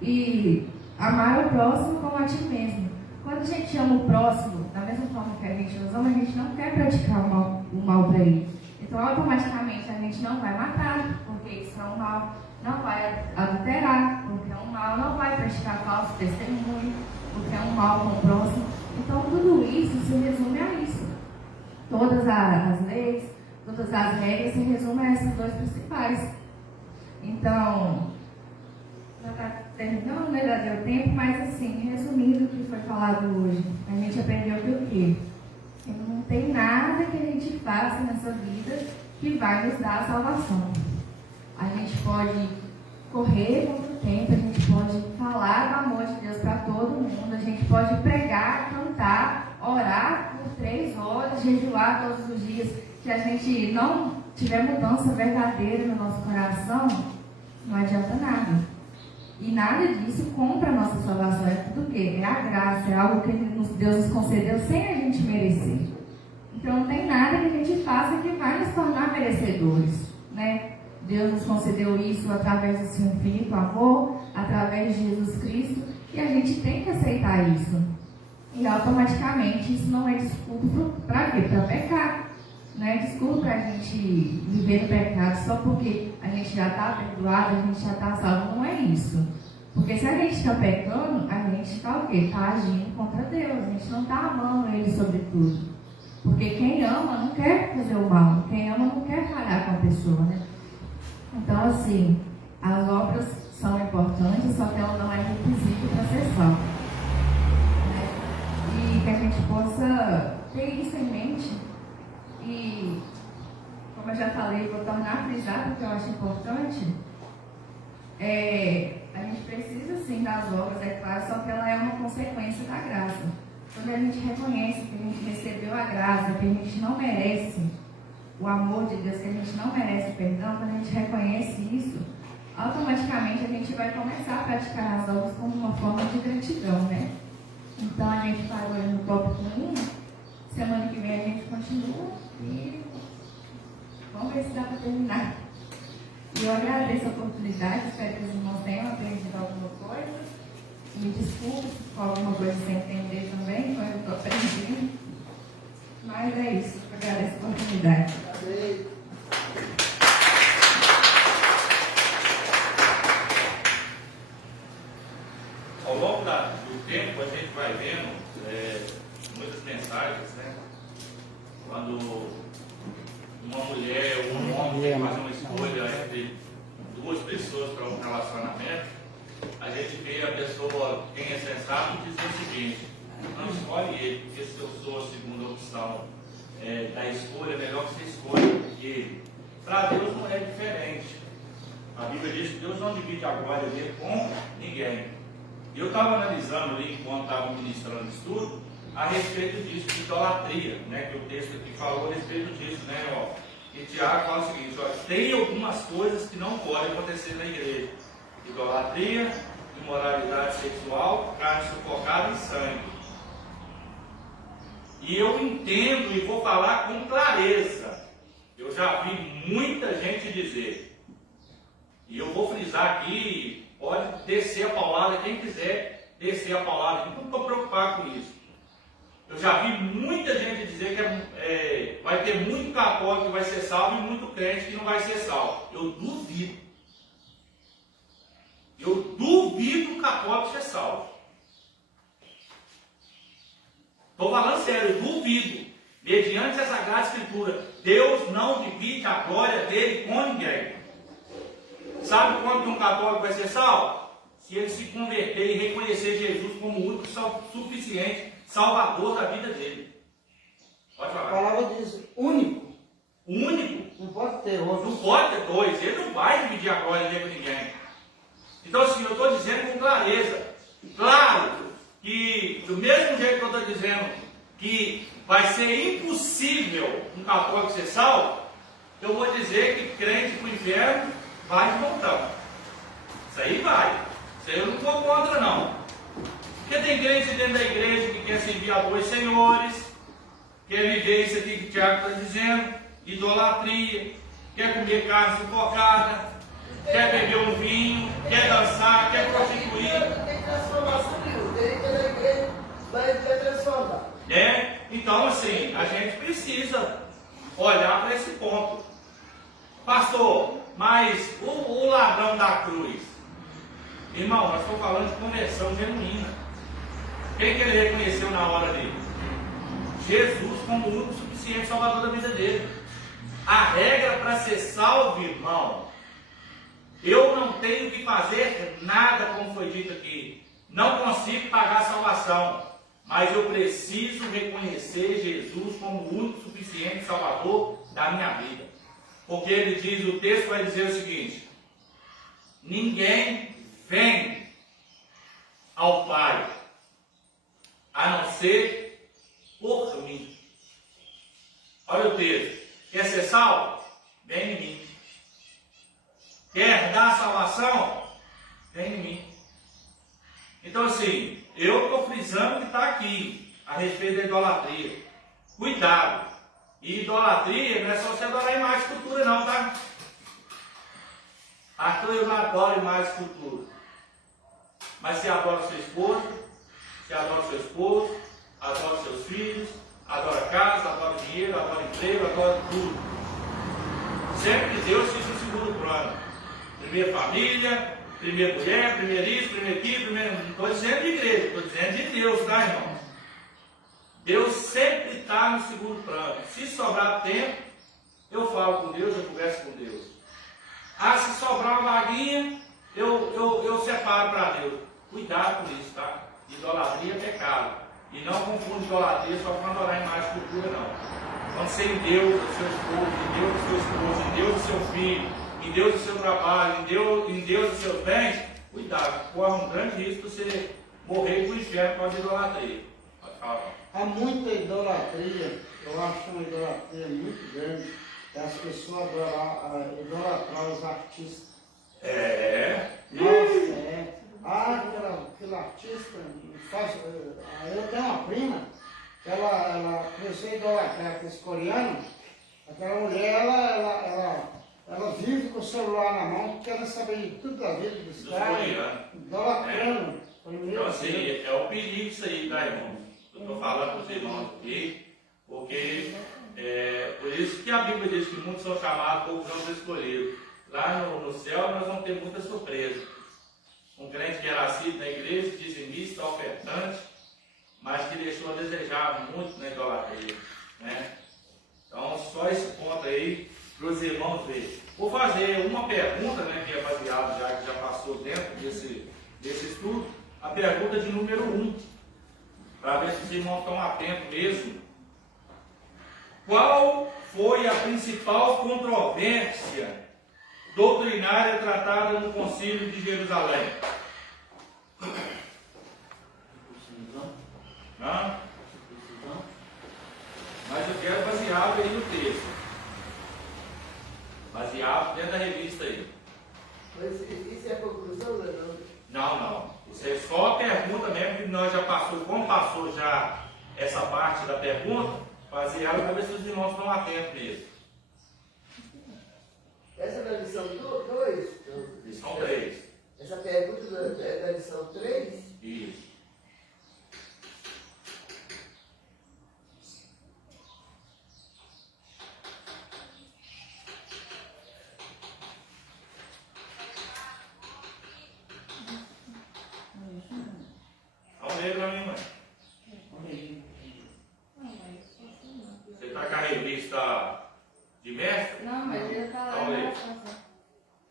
e amar o próximo como a ti mesmo. Quando a gente ama o próximo, da mesma forma que a gente nos ama, a gente não quer praticar o mal para ele. Então, automaticamente, a gente não vai matar, porque isso é um mal. Não vai adulterar, porque é um mal. Não vai praticar falso testemunho, porque é um mal com o próximo. Então, tudo isso se resume a isso. Todas as leis, todas as regras se resumem a esses dois principais. Então, já está terminando, né? Já deu tempo, mas assim, resumindo o que foi falado hoje, a gente aprendeu que o quê? Que não tem nada que a gente faça nessa vida que vai nos dar a salvação. A gente pode correr contra o tempo, a gente pode falar do amor de Deus para todo mundo, a gente pode pregar, cantar, orar por 3 horas, jejuar todos os dias, que a gente não tiver mudança verdadeira no nosso coração, não adianta nada. E nada disso compra a nossa salvação. É tudo o quê? É a graça, é algo que Deus nos concedeu sem a gente merecer. Então não tem nada que a gente faça que vai nos tornar merecedores, né? Deus nos concedeu isso através do seu infinito amor, através de Jesus Cristo, e a gente tem que aceitar isso. E automaticamente isso não é desculpa para quê? Para pecar. Não é desculpa para a gente viver no pecado só porque a gente já está perdoado, a gente já está salvo. Não é isso. Porque se a gente está pecando, a gente está o quê? Está agindo contra Deus. A gente não está amando Ele sobre tudo. Porque quem ama não quer fazer o mal. Quem ama não quer falhar com a pessoa, né? Então, assim, as obras são importantes, só que ela não é requisito para ser salva. Né? E que a gente possa ter isso em mente. E, como eu já falei, vou tornar a frisar, porque eu acho importante, a gente precisa sim das obras, é claro, só que ela é uma consequência da graça. Quando a gente reconhece que a gente recebeu a graça, que a gente não merece o amor de Deus, que a gente não merece o perdão, quando a gente reconhece isso, automaticamente a gente vai começar a praticar as obras como uma forma de gratidão, né? Então a gente parou no tópico 1, semana que vem a gente continua e vamos ver se dá para terminar. E eu agradeço a oportunidade, espero que os irmãos tenham aprendido alguma coisa. Me desculpe se for alguma coisa sem entender também, foi eu estou aprendendo. Mas é isso, eu agradeço a oportunidade. Ao longo do tempo a gente vai vendo muitas mensagens, né? Quando uma mulher ou um homem tem que fazer uma escolha entre 2 pessoas para um relacionamento, a gente vê a pessoa, quem é sensato, dizer o seguinte: não escolhe ele, porque se eu sou a segunda opção da escolha, é melhor que você escolha ele. Para Deus não é diferente. A Bíblia diz que Deus não divide a glória dele com ninguém. E eu estava analisando ali, enquanto estava ministrando o estudo, a respeito disso, de idolatria, né? Que o texto aqui falou a respeito disso, né? E Tiago fala o seguinte: olha, tem algumas coisas que não podem acontecer na igreja: idolatria, imoralidade sexual, carne sufocada e sangue. E eu entendo e vou falar com clareza. Eu já vi muita gente dizer, e eu vou frisar aqui, pode descer a paulada, quem quiser descer a paulada, não estou preocupado com isso. Eu já vi muita gente dizer que vai ter muito católico que vai ser salvo e muito crente que não vai ser salvo. Eu duvido. Eu duvido o católico ser salvo. Estou falando sério, eu duvido. Mediante a Sagrada Escritura, Deus não divide a glória dele com ninguém. Sabe quando um católico vai ser salvo? Se ele se converter e reconhecer Jesus como o único suficiente Salvador da vida dele. Pode falar. A palavra diz único. Único. Não pode ter outro. Não pode ter dois. Ele não vai dividir a glória dele com ninguém. Então, assim, eu estou dizendo com clareza. Claro que, do mesmo jeito que eu estou dizendo que vai ser impossível um católico ser salvo, eu vou dizer que crente para o inferno vai de montão. Isso aí vai. Isso aí eu não estou contra, não. Porque tem crente dentro da igreja que quer servir a dois senhores, quer viver isso aqui que o Tiago está dizendo, idolatria, quer comer carne sufocada, quer beber um vinho, quer dançar, quer prostituir. Tem transformação nenhuma, tem que ir na igreja, vai transformar. Então assim, a gente precisa olhar para esse ponto. Pastor, mas o ladrão da cruz, irmão, nós estamos falando de conversão genuína. Quem que ele reconheceu na hora dele? Jesus como o único suficiente salvador da vida dele. A regra para ser salvo, irmão, eu não tenho que fazer nada, como foi dito aqui. Não consigo pagar a salvação, mas eu preciso reconhecer Jesus como o único suficiente salvador da minha vida. Porque ele diz, o texto vai dizer o seguinte: ninguém vem ao Pai a não ser por mim. Olha o texto. Quer ser salvo? Vem em mim. Quer dar salvação? Vem em mim. Então assim, eu estou frisando que está aqui a respeito da idolatria. Cuidado. E idolatria não é só você adorar imagem e escultura não, tá? Pastor, eu não adoro imagem e escultura. Mas você adora sua esposa, você adora seu esposo, adora seus filhos, adora casa, adora dinheiro, adora emprego, adora tudo. Sempre Deus fica em segundo plano. Primeiro família, primeiro mulher, primeiro isso, primeiro aquilo, primeiro... Não estou dizendo de igreja, estou dizendo de Deus, tá, irmão? Deus sempre está no segundo plano. Se sobrar tempo, eu falo com Deus, eu converso com Deus. Ah, se sobrar uma vaguinha, eu separo para Deus. Cuidado com isso, tá? Idolatria é pecado. E não confunde idolatria só com adorar imagem e cultura, não. Quando você em Deus, o seu esposo, em Deus, o seu esposo, em Deus, o seu filho, em Deus, o seu trabalho, em Deus, os seus bens, cuidado, corre um grande risco de você morrer para o inferno por causa de idolatria. Pode falar. Há muita idolatria, eu acho uma idolatria muito grande, é as pessoas idolatrar os artistas. Nossa, aquele artista faz. Eu tenho uma prima, ela começou a idolatrar aqueles coreanos, aquela mulher, ela vive com o celular na mão, querendo saber de tudo da vida dos caras, idolatrando. Então assim, é o perigo isso aí, tá, irmão? Eu estou falando para os irmãos aqui, porque por isso que a Bíblia diz que muitos são chamados, poucos são escolhidos. Lá no céu nós vamos ter muita surpresa. Um crente que era nascido na igreja, dizimista, ofertante, mas que deixou a desejar muito na idolatria, né? Então, só esse ponto aí para os irmãos verem. Vou fazer uma pergunta, né, que é baseado já, que já passou dentro desse estudo, a pergunta de número 1, para ver se os irmãos estão atentos mesmo. Qual foi a principal controvérsia doutrinária tratada no Concílio de Jerusalém? Mas eu quero baseado aí no texto. diabo dentro da revista aí. Mas isso é a conclusão, não? Não. Isso é só a pergunta mesmo, que nós já passou, como passou já essa parte da pergunta, fazer ela para ver se os irmãos estão atentos mesmo. Essa é da lição 2? Lição 3. Essa pergunta é da lição 3? Isso. Vamos ler para mim, mãe. Você está com a revista de mestre? Não, mas ele está lá Talvez. na relação.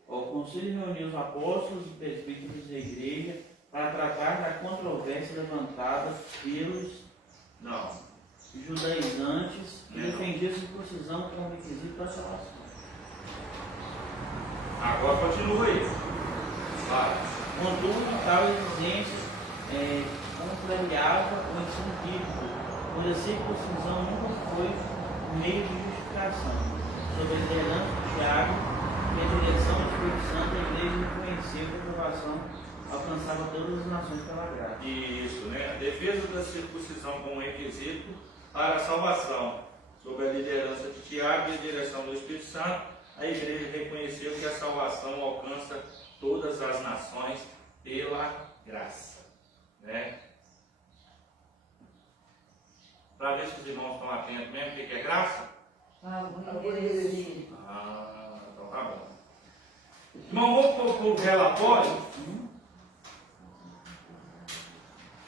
O Conselho reuniu os apóstolos e presbíteros da igreja para tratar da controvérsia levantada pelos Não. judaizantes e Não. defendia a circuncisão como requisito da salvação. Agora continua aí. Vai. Contudo, tal exigência contrariava o ensino bíblico, onde a circuncisão nunca foi meio de justificação. Sob a liderança de Tiago e a direção do Espírito Santo, a igreja reconheceu que a aprovação alcançava todas as nações pela graça. Isso, né? A defesa da circuncisão como requisito para a salvação. Sob a liderança de Tiago e a direção do Espírito Santo, a igreja reconheceu que a salvação alcança todas as nações pela graça. Né? Para ver se os irmãos estão atentos mesmo, o que é graça? Então tá bom. Irmão, vamos para o relatório.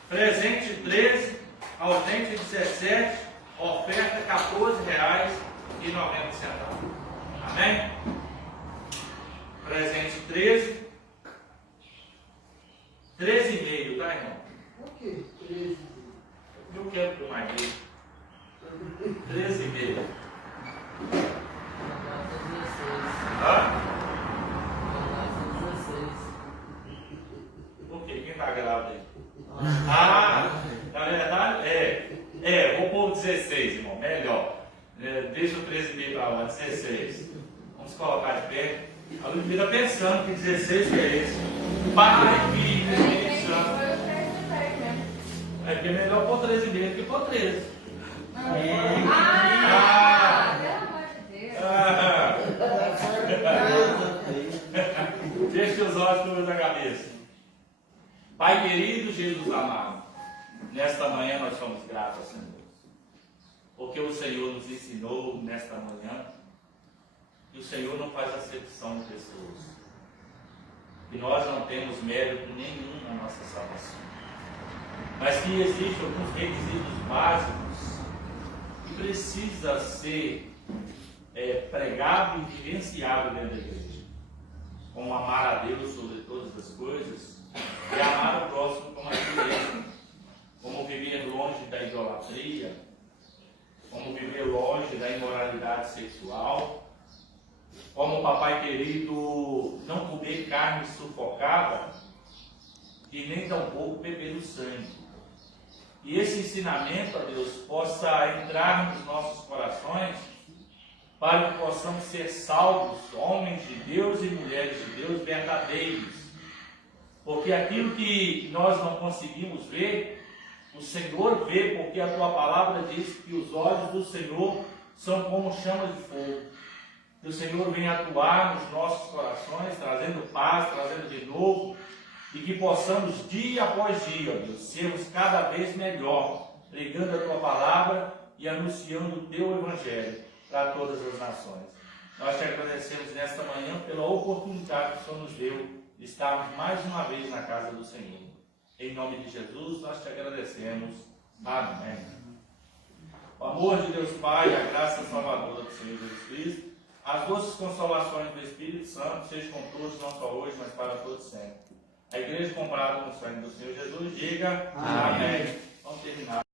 Presente 13, ausente 17, oferta R$14,90. Amém? Presente 13, 13,5, tá, irmão? Por quê? 13. Eu quero por mais meio. 13,5. Hã? Por quê? Quem está grávida aí? Na verdade, vou pôr 16, irmão, melhor. Deixa o 13,5 para lá, 16. Vamos colocar de pé. A Luísa está pensando que 16 que é esse. Pai, Filho, Espírito Santo. Foi o 3 de 10 mesmo. É que é melhor pôr 13,5 que pôr 13. Pelo amor de Deus. Deixa os olhos na cabeça. Pai querido, Jesus amado, nesta manhã nós somos gratos ao Senhor, porque o Senhor nos ensinou nesta manhã que o Senhor não faz acepção de pessoas, que nós não temos mérito nenhum na nossa salvação, mas que existem alguns requisitos básicos que precisa ser pregado e vivenciado dentro da igreja, como amar a Deus sobre todas as coisas e amar o próximo como a si mesmo, como viver longe da idolatria, como viver longe da imoralidade sexual, como, papai querido, não comer carne sufocada e nem tampouco beber do sangue. E esse ensinamento, a Deus, possa entrar nos nossos corações para que possamos ser salvos, homens de Deus e mulheres de Deus verdadeiros. Porque aquilo que nós não conseguimos ver, o Senhor vê, porque a tua palavra diz que os olhos do Senhor são como chamas de fogo. Que o Senhor venha atuar nos nossos corações, trazendo paz, trazendo de novo, e que possamos dia após dia, Deus, sermos cada vez melhor, pregando a tua palavra e anunciando o teu evangelho para todas as nações. Nós te agradecemos nesta manhã pela oportunidade que o Senhor nos deu de estarmos mais uma vez na casa do Senhor. Em nome de Jesus, nós te agradecemos. Amém. O amor de Deus Pai, a graça salvadora do Senhor Jesus Cristo, as doces consolações do Espírito Santo, sejam com todos, não só hoje, mas para todos sempre. A igreja comprada com o sangue do Senhor Jesus, diga amém. Vamos terminar.